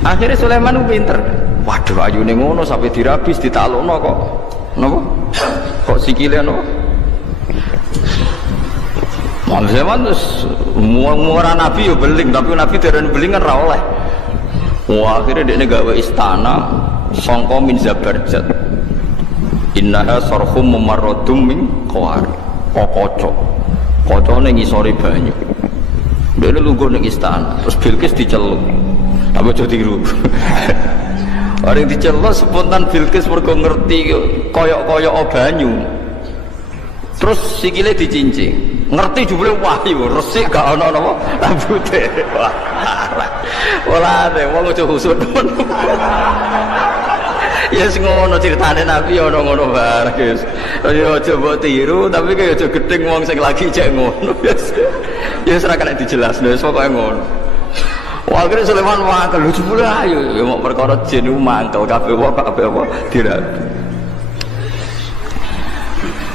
Akhirnya Sulaiman itu pinter. Waduh ayune ngono sampai dirabis ditalukno kok. Napa? Kok sikile napa? Sulaiman terus muara nabi yo beling tapi nabi dereng beling kan ra oleh. Wah akhirnya dekne gawe istana sangka min Zabarjat. Innaha sarhum mumarradum min qawar. Kokoco. Kocone ngisore banyu. Dia lungguh ning istana, terus Bilqis diceluk. Apa aja tiru. Orang diceluk spontan Bilqis mergo ngerti koyok-koyok banyu. Terus sikile dicincing. Ngerti jebule wahyu, resik gak ana napa rambute. Wah. Ora ade wong aja husud. Ya sing ngono critane Nabi ana ngono bareng, guys. Ya aja mbok tiru, tapi kaya aja gedeng wong sing lagi cek ngono. Ya ora kena dijelasno, wis pokoke ngono. Wah, akhirnya Sulaiman mangkel, lucu pula ayo, ya mau perkara jin mangkel, kabeh apa dirabi.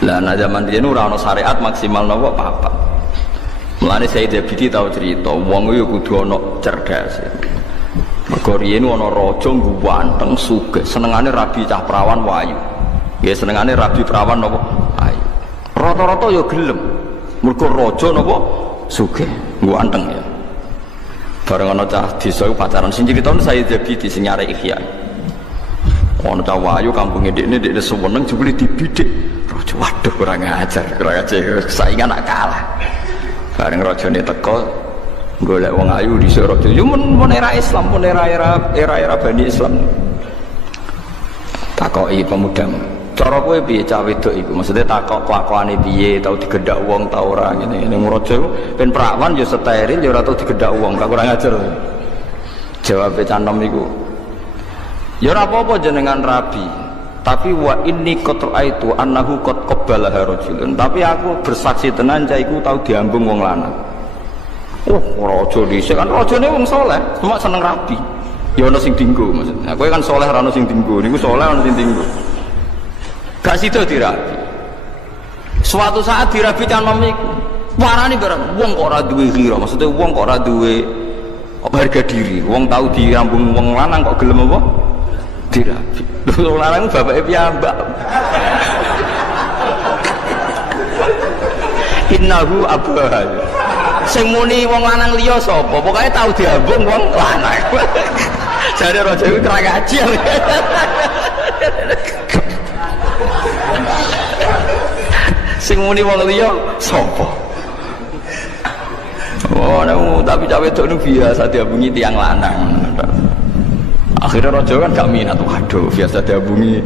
Lah nah zaman riyen ora ana syariat maksimal napa apa. Mulane Sayyid Abidi tau cerita, wong yo kudu ana cerdas. Mergo riyen ana raja ganteng sugih, senengane rabi cah prawan wayu. Nggih senengane rabi prawan napa ayu. Rata-rata yo gelem. Mergo raja napa sugih, ganteng ya. Bareng ana cah desa pacaran sing critane Sayyid Abidi sing nyare Ihya. Ana cah wayu kampunge dekne seneng jebule dibidik. Raja waduh kurang ajar saingan nak kalah. Bareng rajane teko golek wong ayu dhisik raja. Yo mun era Islam, mun era Bani Islam. Takoki pemuda. Cara kowe piye cah wedok iku? Maksudnya takok kelakuane piye, tau digendhak wong ta ora ngene. Ning raja ben prawan yo steril yo ora tau digendhak wong, gak kurang ajar. Jawabe canom iku. Ya ora apa-apa jenengan rabi. Tapi wa inni qatra'aitu annahu qad qabbalaha rajulun. Tapi aku bersaksi tenan cah iku tau diambung wong lanang. Oh, raja dhisik kan rajane wong saleh, cuma seneng rabi. Ya ana sing dinggo maksudnya. Kowe kan saleh ora ana sing dinggo. Niku saleh ana sing dinggo. Gak sida dirabi. Suatu saat dirabi canom iku. Warane barang wong kok ora duwe ghira, maksudnya wong kok ora duwe harga diri. Wong tau diambung wong lanang kok gelem apa? Dirabi. Wong lanang bapake piyambak. Innahu abah. Sing muni wong lanang liya sapa? Pokoke tau diambung wong lanang. Jare raja iku kurang ajar. Sing muni wong liya sapa? Oh, tapi cawe wedok nu biasa diambungi tiang lanang. Akhirnya raja kan gak minat, waduh biasa diambungi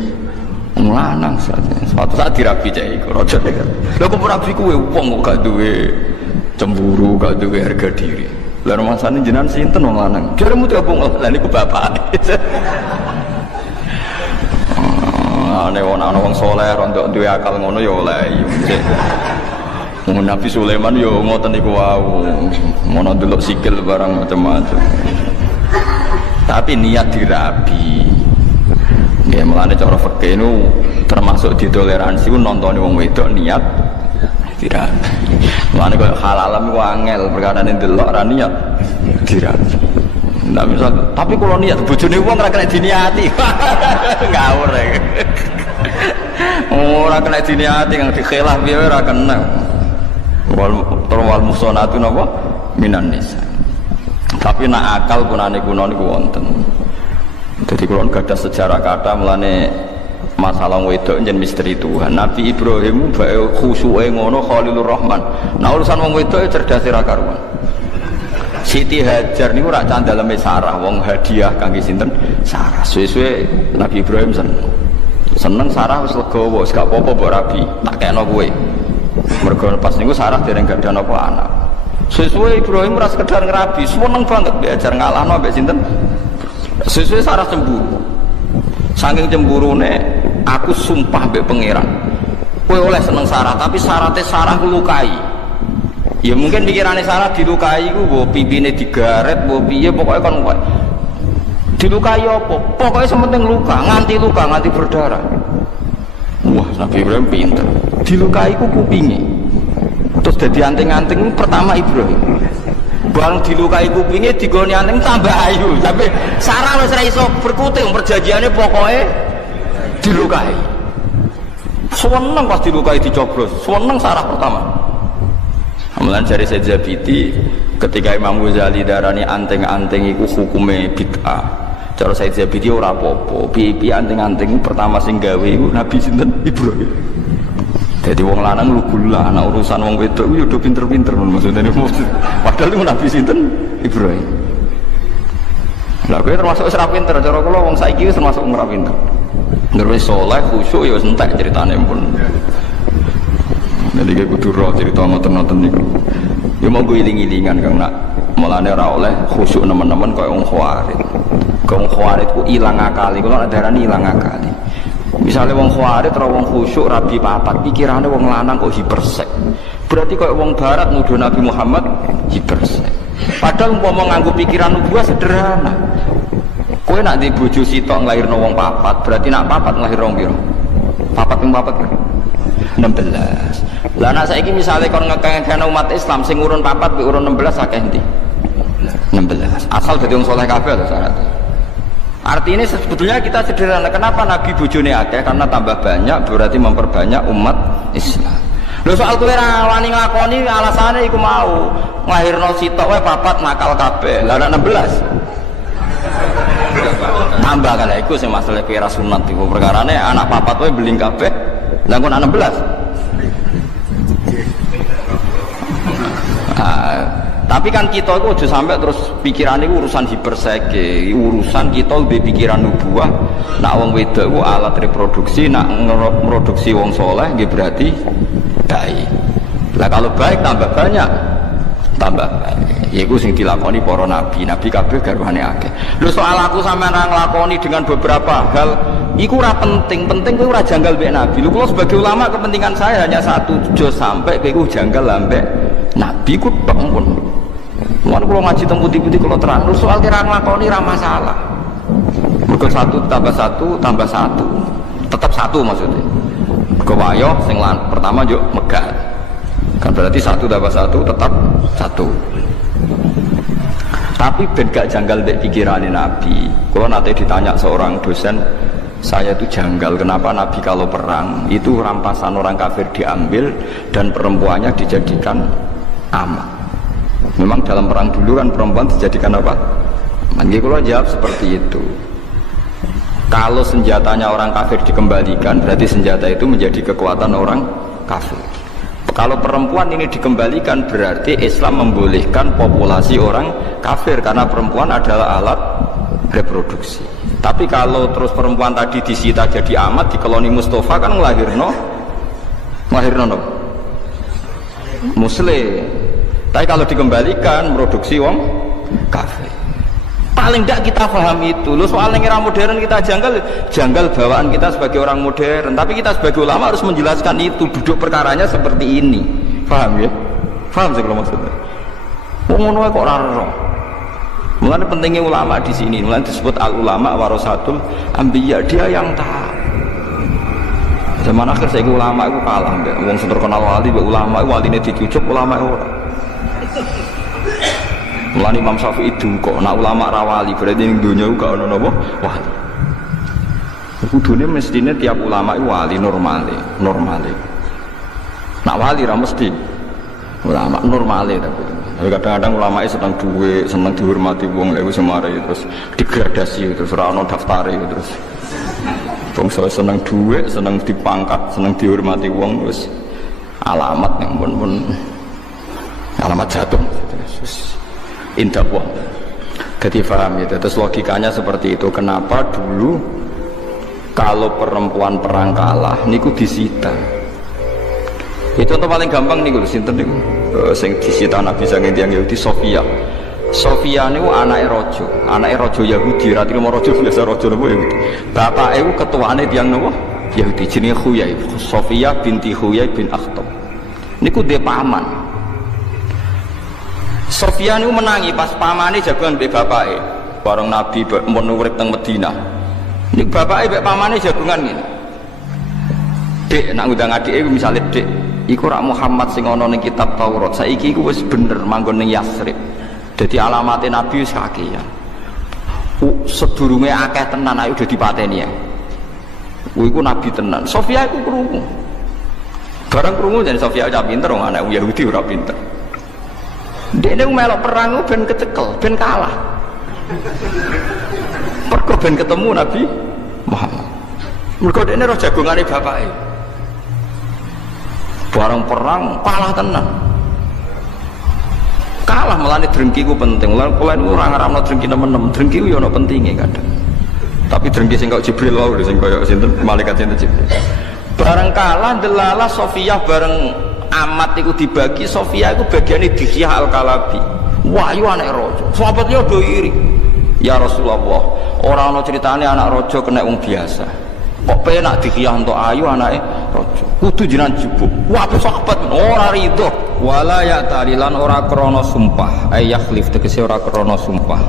wong lanang. Suatu saat dirabi cah iku raja kan. Lha kok rabi kuwe wong kok gak duwe cemburu, gak duwe harga diri. Lah rumasane jenengan sinten wong lanang? Jaremu diambung lha niku bapake. Nek ana wong saleh rondok duwe akal ngono ya oleh. Nabi Sulaiman yo ngoten niku wau. Ngono delok sikil barang macam-macam. Tapi niat dirabi. Ya mulane cara fikih itu termasuk ditoleransi nonton wong wedok niat tidak. Mulane kok halalam iku angel perkara ning delok ra niat tidak. Ndak bisa. Tapi kalau niat bojone wong ora kena diniati. Ngawur ya. Ora kena diniati yang dikhilaf piye ora kena. Wal musonatu napa minan nisa. Tapi nak akal gunane kuno niku wonten. Jadi kalau ada sejarah kata melane masalah wedok jen misteri Tuhan. Nabi Ibrahim bae khusyuke ngono Khalilur Rahman. Nah urusan wong wedok cerdas ra karuan. Siti Hajar niku rak candaleme Sarah, wong hadiah kangge sinten? Sarah. Suwe-suwe Nabi Ibrahim seneng Sarah wis legowo, wis gak apa-apa mbok rabi, tak kekno kowe. Mergo pas niku Sarah dereng gak ada napa anak. Suwe-suwe Ibrahim ora sekedar ngrabi, seneng banget belajar ngalahno mbek sinten? Sesuai Sarah cemburu. Saking cemburune, aku sumpah mbek pangeran. Kowe oleh seneng Sarah, tapi syaratnya Sarah lukai. Ya mungkin pikirannya Sarah dilukai ku mbok pipine digaret, mbok piye pokoke kon kowe. Dilukai apa? Pokoknya sementing luka, nganti berdarah. Wah, Nabi Ibrahim pinter. Dilukai ku kupinge. Terus dadi anting-anting pertama Ibrahim. Bang dilukai kupingnya digoni anting tambah ayu, tapi Sarah wis ra iso berkutik perjanjiannya pokoknya dilukai. Seneng pas dilukai dicoblos, seneng Sarah pertama. Amalan jari Said Zabidi ketika Imam Ghazali darani anting-anting iku hukume bid'ah. Cara Said Zabidi ora apa-apa, piye anting-anting pertama sing gawe iku Nabi sinten Ibrahim. Jadi wong lanang lu gula, anak urusan wong wedok yo do pinter-pinter maksudnya. Padahal itu Nabi sinten Ibrahim. Lah kowe termasuk wis ra pinter, cara kula wong saiki wis termasuk ora pinter. Ngerti saleh khusyuk ya wis entek critane pun. Jadi kayak kudu roh cerita ngoten-ngoten niku. Ya mau gue iling-ilingan Kang nak. Mulane ora oleh khusyuk nemen-nemen kaya wong khawarit. Wong khawarit ku ilang akali, kula darani ilang akali. Misalnya wong khawarit atau wong khusyuk rabi papat, pikirannya wong lanang kok hipersek. Berarti kok wong barat nuduh Nabi Muhammad hipersek. Padahal umpama nganggo pikiran nubuah sederhana. Kowe nak di bojo sitok nglairno wong papat, berarti nak papat nglairno wong piro? Papat ping papat kan? 16. Lah nak saiki misale kon ngekene umat Islam sing urun papat pi urun 16 akeh endi? 16. Asal dadi wong saleh kabeh lho syaratnya. Artinya sebetulnya kita sederhana. Kenapa Nabi bojone akeh? Karena tambah banyak berarti memperbanyak umat Islam. Lho soal kowe ra wani nglakoni alasane iku mau nglahirno sitok wae papat nakal kabeh. Lah nek 16 tambah kan iku sing masalah kira sunat iku perkarane anak papat wae beling kabeh. Lah kok 16 tapi kan kita itu aja sampai terus pikiran itu urusan hiperseke, urusan kita lebih pikiran nubuah. Nak wong wedok itu alat reproduksi, nak produksi wong soleh berarti baik. Lah kalau baik tambah banyak, tambah baik. Yaiku sing dilakoni para nabi, nabi kabeh garwane akeh. Lho soal aku sampean nglakoni dengan beberapa hal, iku ora penting kowe ora janggal mbek nabi. Lho kula sebagai ulama kepentingan saya hanya satu, aja sampai kowe janggal ambek nabi ku tok pun. Mulane kula ngaji teng putih-putih kula terang, soal kira nglakoni ra masalah. Mergo 1 tambah 1 tambah 1. Tetap 1 maksudnya. Kewayo sing pertama yo megah. Kan berarti 1 tambah 1 tetap 1. Tapi ben gak janggal dek pikirane Nabi. Kalau nanti ditanya seorang dosen, saya itu janggal kenapa Nabi kalau perang itu rampasan orang kafir diambil dan perempuannya dijadikan amat. Memang dalam perang dulu kan perempuan dijadikan apa? Nanti kalau jawab seperti itu. Kalau senjatanya orang kafir dikembalikan, berarti senjata itu menjadi kekuatan orang kafir. Kalau perempuan ini dikembalikan, berarti Islam membolehkan populasi orang kafir karena perempuan adalah alat reproduksi. Tapi kalau terus perempuan tadi disita jadi amat di koloni Mustafa kan ngelahirno Muslim. Tapi kalau dikembalikan produksi wong kafir. Paling tidak kita paham itu. Lu soal era modern kita janggal bawaan kita sebagai orang modern. Tapi kita sebagai ulama harus menjelaskan itu. Duduk perkaranya seperti ini. Paham ya? Paham sih kalau maksudnya. Ngono kok ora ero. Mulanya pentingnya ulama di sini, mulanya disebut al ulama warasatul anbiya, dia yang tahu. Zaman akhir saya ulama itu kalah, wong sing terkenal wali, ulama waline dicucuk, ulama ora. Mulanya Imam Syafi'i itu kok, nak ulama rawali berarti ning dunya gak ono napa wali. Kudune mestine tiap ulama itu wali normale. Nak wali ra mesti ulama normale tapi kadang-kadang ulama seneng duwe, seneng dihormati wong lha wis semare terus digradasi terus ora ono daftare terus bangsa seneng duwe, seneng dipangkat, seneng dihormati wong wis alamat yang pun alamat jatuh terus indah wong. Jadi paham ya, terus logikanya seperti itu. Kenapa dulu kalau perempuan perang kalah niku disita? Itu untuk paling gampang nih gue sinten nih, sing disita Nabi sange tiyang Yahudi Sofia. Sofia niku anake raja Yahudi, ra trimo raja biasa raja napa Yahudi. Bapake iku ketuane tiyang napa Yahudi jenenge Khuyai, Sofia binti Khuyai bin Akhtab. Niku dhe paman. Sofia niku menangi pas pamane jagoan mbek bapake. Bareng Nabi mun urip teng Madinah. Niku bapake mbek pamane jagongan ngene. Dek nak ngundang adike misale Dek iku rak Muhammad sing ana ning kitab Taurat saiki iku wis bener manggon ning Yasrib. Dadi alamate Nabi wis kakean. Sedurunge akeh tenan ayo udah dipateni ya. Iku Nabi tenan. Sofia iku krungu. Barang krungu jan Sofia udah pinter wong anak Yahudi ora pinter. Dekne melok perang ben kecekel, ben kalah. Perko ben ketemu Nabi Muhammad. Mergo dekne roh jagongane bapake. Barang perang kalah tenan, kalah melani drengki ku penting. Kalian orang ngaramno drengki nemen-nemen, drengki ku yo ono pentinge kadang. Tapi drengki sing kok Jibril wae sing koyo sinten malaikat sinten Jibril. Barang kalah delala Sofia bareng amat iku dibagi, Sofia iku bagiane Dihyah Al-Kalabi. Wahyu anak raja. Sahabat yo do iri. Ya Rasulullah, ora ono critane anak raja kena wong biasa. Kok penak Dihyah entuk ayu anake raja. Kudu jenengan jebuk. Wah, sahabat ora rido. Wala ya talilan ora krana sumpah. Ayakhlif tegese ora krana sumpah.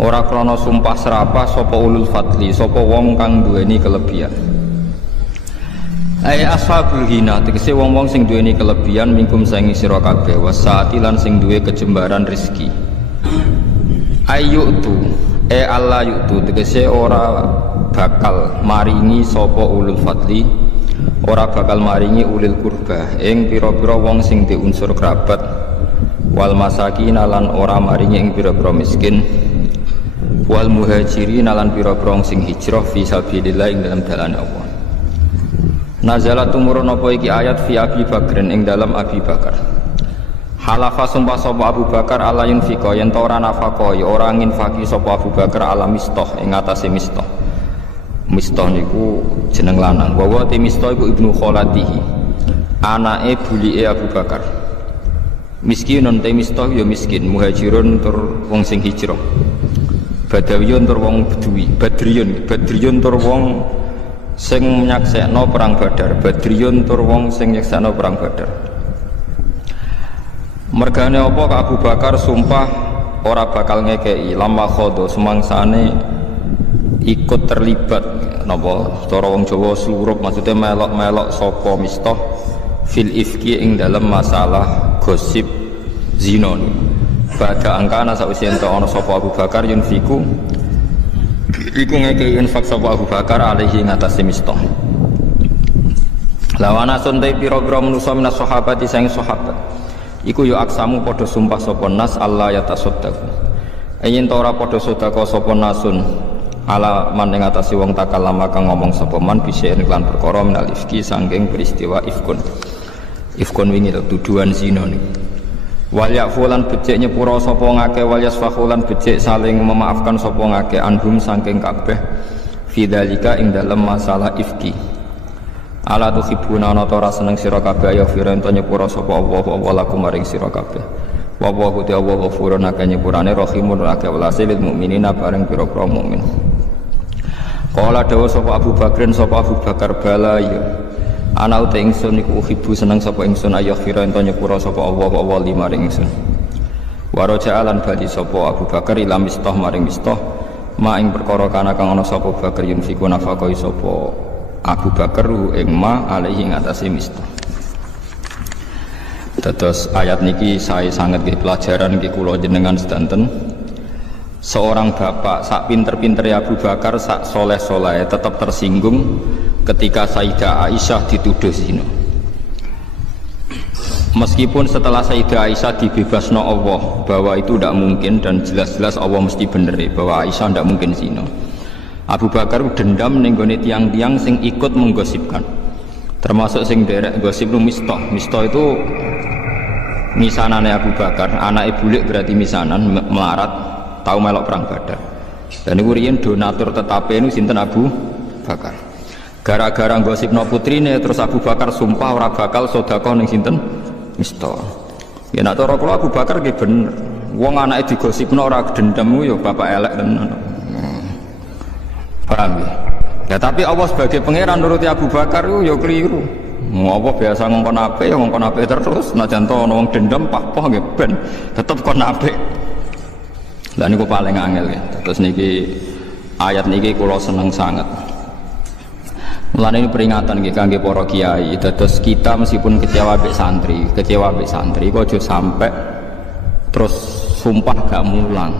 Ora krana sumpah serapah sapa ulul fadli, sapa wong kang duweni kelebihan. Ashabul hina tegese wong-wong sing duweni kelebihan mingkum sangi sira kabeh wasaati lan sing duwe kejembaran rezeki. Ayyutu Allah yutu tegese ora bakal maringi sapa ulul fadli, ora bakal maringi ulil kurba ing pira-pira wong sing di unsur kerabat, wal masakin lan ora maringi ing pira-pira miskin, wal muhajirin lan pira-pira wong sing hijrah fi sabilillah ing dalam dalan Allah. Nazalat tumurun apa iki ayat fi Abi Bakrin ing dalam Abi Bakar. Halafa sumpah sapa Abu Bakar ala yunfika yen ta ora nafakoi ora nginfaki sapa Abu Bakar ala Mistah ing atase Mistah. Mistah niku jeneng lanang. Wa te Mistah iku ibnu Kholatihi. Anake bulike Abu Bakar. Miskinun te Mistah ya miskin, muhajirun tur wong sing hijrah. Badawiyun tur wong Bedui, Badriyun tur wong sing nyaksekno perang Badar, Badriyun tur wong sing nyaksekno perang Badar. Mergane apa ka Abu Bakar sumpah ora bakal ngekei lama khodo semangsane ikut terlibat napa cara wong Jawa slurup maksudnya melok-melok sapa Mistah fil ifki ing dalam masalah gosip zina ni. Pada angkana sausi ento ana sapa Abu Bakar yunfiku iku ngekei infak sapa Abu Bakar alaihi ngatasi Mistah. Lawana suntai pira-pira manusa minas sahabati sang sahabat iku yo aksamu padha sumpah sapa nas Allah ya tasaddaqu. Yen ta ora padha sedekah sapa nasun ala man ing atase wong takallama kang ngomong sapa man bisa lan perkara minal ifki saking peristiwa ifkun wingi tuduhan zina niku. Wal yafulan becik nyepura sapa ngake wal yasfahulan becik saling memaafkan sapa ngake anhum saking kabeh fidzalika ing dalem masalah ifki. Ala tuhibuna ana ta ora seneng sira kabeh ya firanta nyepura sapa Allah lakum maring sira kabeh. Wa wa te Allah ghafurun akeh nyepurane rahimun akeh welase lil mukminina bareng pira-pira mukmin. Kala dawa sapa Abu Bakrin sapa Abu Bakar bala ya. Ana uta ingsun iku uhibu seneng sapa ingsun ayah firanta nyepura sapa Allah limaring ingsun. Wa raja'alan bali sapa Abu Bakar ila Mistah maring Mistah ma ing perkara kana kang ana sapa Bakar yunfiku nafaqai sapa Abu Bakar ing ma alaihi ing atase Mistah. Terus ayat niki saya sangat nggih pelajaran nggih kula jenengan sedanten. Seorang bapak sak pinter-pinter Abu Bakar sak soleh-soleh tetap tersinggung ketika Sayyidah Aisyah dituduh zina. Meskipun setelah Sayyidah Aisyah dibebasno Allah bahwa itu tidak mungkin dan jelas-jelas Allah mesti bener bahwa Aisyah tidak mungkin zina. Abu Bakar dendam ning gone tiang-tiang sing ikut menggosipkan. Termasuk sing derek gosip lu Mistah. Mistah itu misanane Abu Bakar, anak bulik berarti misanan melarat. Tahu melok perang Badar. Dan niku riyen donatur tetape niku sinten Abu Bakar. Gara-gara gosipno putrine terus Abu Bakar sumpah ora bakal sedekah ning sinten Mistah. Ya nek cara kula Abu Bakar nggih bener. Wong anake digosipno ora dendam yo bapak elek tenan. Paham ya? Ya tapi Allah sebagai pangeran nuruti Abu Bakar yo keliru. Apa biasa ngongkon apik ya ngongkon apik terus najan to ana wong dendam pah-pah nggih ben tetep kon apik. Lah niku paling angel ya. Terus niki ayat niki kula seneng sangat. Mulane ini peringatan nggih kangge para kiai. Terus kita meskipun kecewa mbek santri kok aja sampai terus sumpah gak mulang.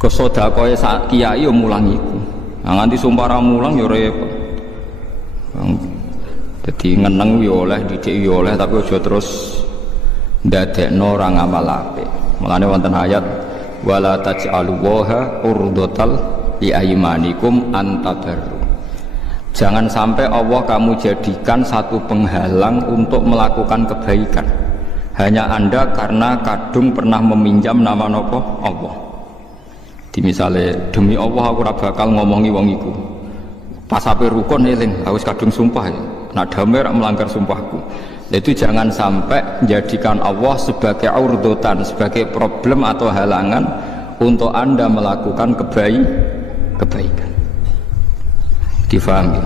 Kesodakoe sak kiai yo mulang iku. Nah, nganti sumpah ra mulang yo repot. Dadi ngeneng yo oleh didik yo oleh tapi aja terus ndadekno ora ngamal apik. Mulane wonten ayat wala taj'alu waha urdotal li aymanikum antabarru. Jangan sampai Allah kamu jadikan satu penghalang untuk melakukan kebaikan hanya Anda karena kadung pernah meminjam nama nopo Allah. Di misale demi Allah aku ora bakal ngomongi wong iku pas ape rukun eling harus kadung sumpah ya nak damai melanggar sumpahku. Itu jangan sampai menjadikan Allah sebagai urdotan, sebagai problem atau halangan untuk Anda melakukan kebaikan. Difahami?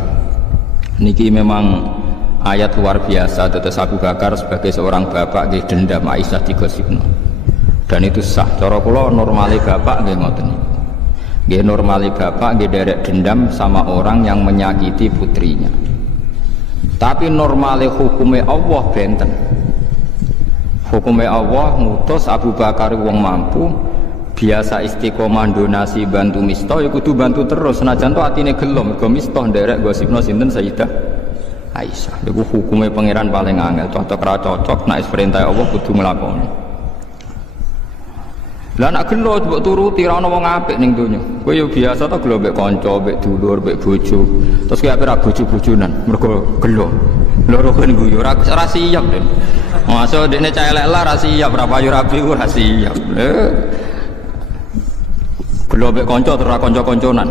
Niki memang ayat luar biasa. Tetes Abu Bakar sebagai seorang bapak nggih dendam Aisyah digosipno. Dan itu sah. Cara kula normale bapak nggih ngoten. Nggih normale bapak nggih derek dendam sama orang yang menyakiti putrinya. Tapi normale hukume Allah benten. Hukume Allah ngutus Abu Bakar wong mampu biasa istiqomah donasi bantu Mistah ya kudu bantu terus senajan to atine gelo mergo Mistah nderek gosipno sinten Sayyidah Aisyah. Iku hukume pangeran paling angel, cocok ra cocok nek perintah Allah kudu nglakoni. Lah nek gelo mbok turuti ra ono wong apik ning donya. Kowe yo biasa to gelo mbek kanca, mbek dulur, mbek bojo. Terus kowe ape ra bojo-bojonan mergo gelo. Loro kan guyu ora siap den. Masuk dekne cah elek lah ra siap, ra payu rabi ora siap. Gelo mbek kanca terus ra kanca-kanconan.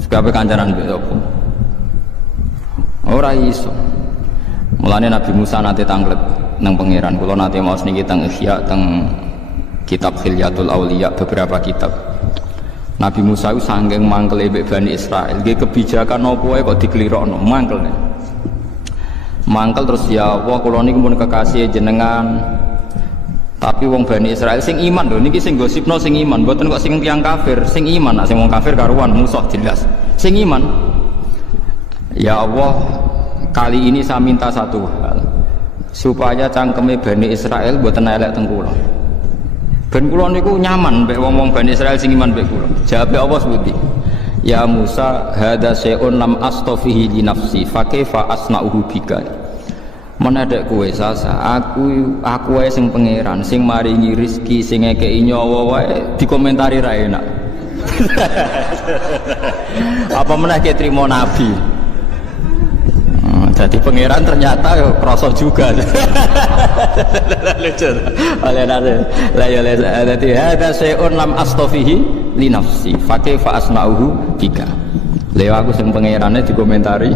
Sebab kancanan mbek opo? Ora iso. Mulane Nabi Musa nate tanglet nang pangeran. Kula nate maos niki teng Ihya teng kitab Khilyatul Auliya beberapa kitab. Nabi Musa itu sanggeng mangkel mbek Bani Israil. Nggih kebijakan apa wae kok diklirokno mangkel. Mangkel terus ya Allah kula niki pun kekasih jenengan. Tapi wong Bani Israil sing iman lho niki sing gosipno sing iman, mboten kok sing tiyang kafir, sing iman. Nek sing wong kafir karuan musuh jelas. Sing iman. Ya Allah, kali ini saya minta satu hal supaya cangkeme Bani Israil mboten elek teng kula. Ben kula niku nyaman mbek wong-wong Bani Israil sing iman mbek kula. Jawabe Allah sebuti. Ya Musa, hadza syai'un lam astafihi li nafsi, fa kaifa asna'uhu bika. Menadek kowe sasa, aku wae sing pangeran, sing maringi rezeki, sing ngekeki nyawa wae dikomentari ra enak. Apa meneh ke trimo nabi. Jadi pangeran ternyata yo krasa juga. Lucu. Oleh nase. La ya dadi hada syai'un lam astafihi li nafsi. Fa kaifa asna'uhu bika. Lha aku sing pangerane dikomentari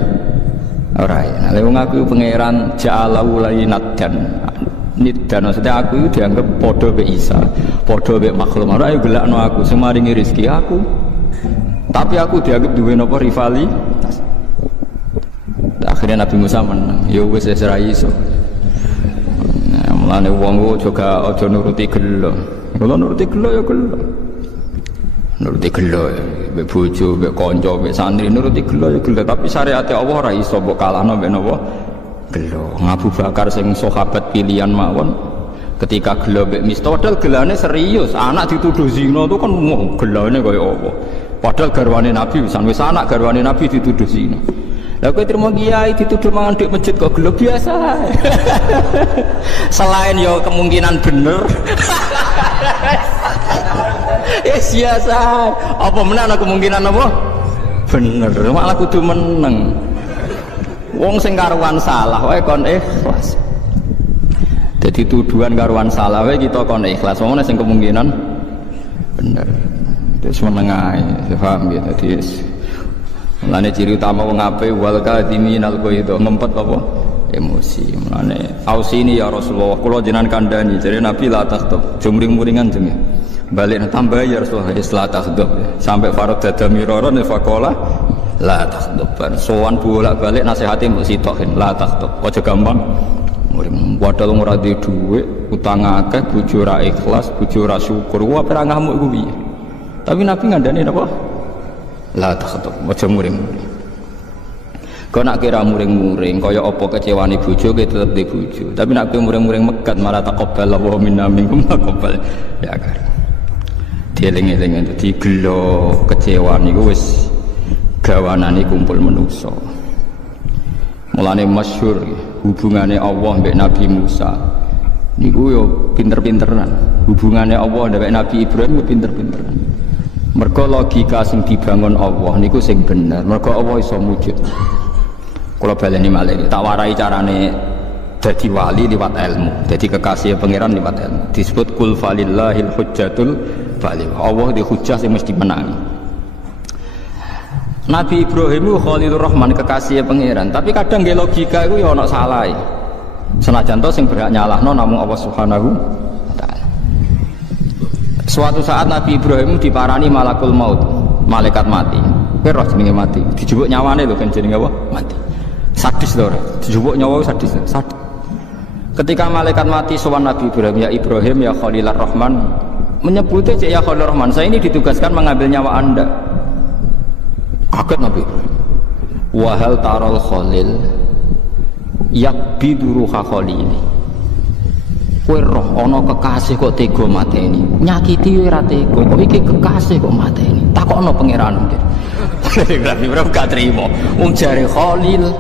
ora ya. Lha wong aku pangeran ja'alahu lainatan. Nidan maksudnya aku itu dianggap padha be Isa, padha be makhluk. Ora ayo gelakno aku sing maringi rezeki aku. Tapi aku dianggap duwe napa rivali. Akhirnya Nabi Musa menang. Ya wis ora iso. Mulane wong juga aja nuruti gelo. Kalau nuruti gelo ya gelo. Nuruti gelo ya, mbek bojo, mbek kanca, mbek santri nuruti gelo ya gelo, tapi syariat Allah ora iso mbok kalahno mbek napa? Gelo. Abu Bakar sing sahabat pilihan mawon ketika gelo mbek Mista padahal gelane serius, anak dituduh zina itu kan gelane kaya apa. Padahal garwane Nabi wis anak garwane Nabi dituduh zina. Lah kowe terima kiai dituduh mangan di masjid kok gelo biasa. Selain yo kemungkinan bener. Biasa. Apa meneh ana kemungkinan apa? Bener. Malah kudu meneng. Wong sing karuan salah wae kon ikhlas. Jadi tuduhan karuan salah wae kita kon ikhlas. Wong sing kemungkinan bener. Terus menengae, paham ya tadi. Mulane ciri utama wong apik wal kadhiminal ghaidha ngempet apa emosi. Mulane ausini ya Rasulullah kula jenengan kandhani jare Nabi la takhtub jumring-muringan jenenge. Balik tambah ya Rasulullah la takhtub sampai farad dadamiron faqala la takhtub. Sowan bolak-balik nasihate mbok sitokin la takhtub. Aja gampang muring padahal ora duwe dhuwit, utang akeh, bojo ora ikhlas, bojo ora syukur. Wah perang ngamuk iku piye? Tapi Nabi ngandani apa? La takhtub, aja muring-muring. Kau nak kira muring-muring, kaya apa kecewani bojo, kita tetap di bojo. Tapi nak kira muring-muring megat, malah taqabbal Allahu minna minkum taqabbal. Ya kan. Dieling-eling itu digelo kecewani ku wis gawanane kumpul manusa. Mulane masyhur hubungane Allah mbek Nabi Musa. Niku yo pinter-pinteran. Hubungane Allah mbek Nabi Ibrahim yo pinter-pinteran. Mergo logika sing dibangun Allah niku sing bener. Mergo Allah iso wujud. Kula baleni malih tak warai carane dadi wali liwat ilmu. Dadi kekasih pangeran liwat ilmu. Disebut kul falillahil hujjatul baligh. Allah di hujjah sing mesti menangi. Nabi Ibrahim itu Khalilur Rahman kekasih pangeran, tapi kadang nggih logika iku ya ana salahe. Senajan to sing berhak nyalahno namung Allah Subhanahu wa taala. Suatu saat Nabi Ibrahim diparani malakul maut, malaikat mati. Kowe roh jenenge mati, dijupuk nyawane lho kan jenenge apa? Mati. Sadis lho ora, dijupuk nyawa sadis. Sadis. Ketika malaikat mati sowan Nabi Ibrahim, ya Ibrahim ya Khalilur Rahman, menyebutnya ya Khalilur Rahman, saya ini ditugaskan mengambil nyawa Anda. Kaget Nabi Ibrahim. Wa hal taral Khalil yakbidu ruha Khalili. Kowe roh ana kekasih kok tega mateni. Nyakiti ora tega, kok iki kekasih kok mateni. Takokno pangeran iki. Nabi Ibrahim gak trimo. Wong jare Khalil.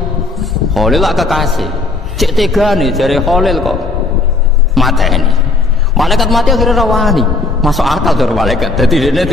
Khalil lak kekasih. Cek tegane jare Khalil kok mateni. Malaikat mati akhirnya rawani. Masuk akal karo malaikat. Dadi dene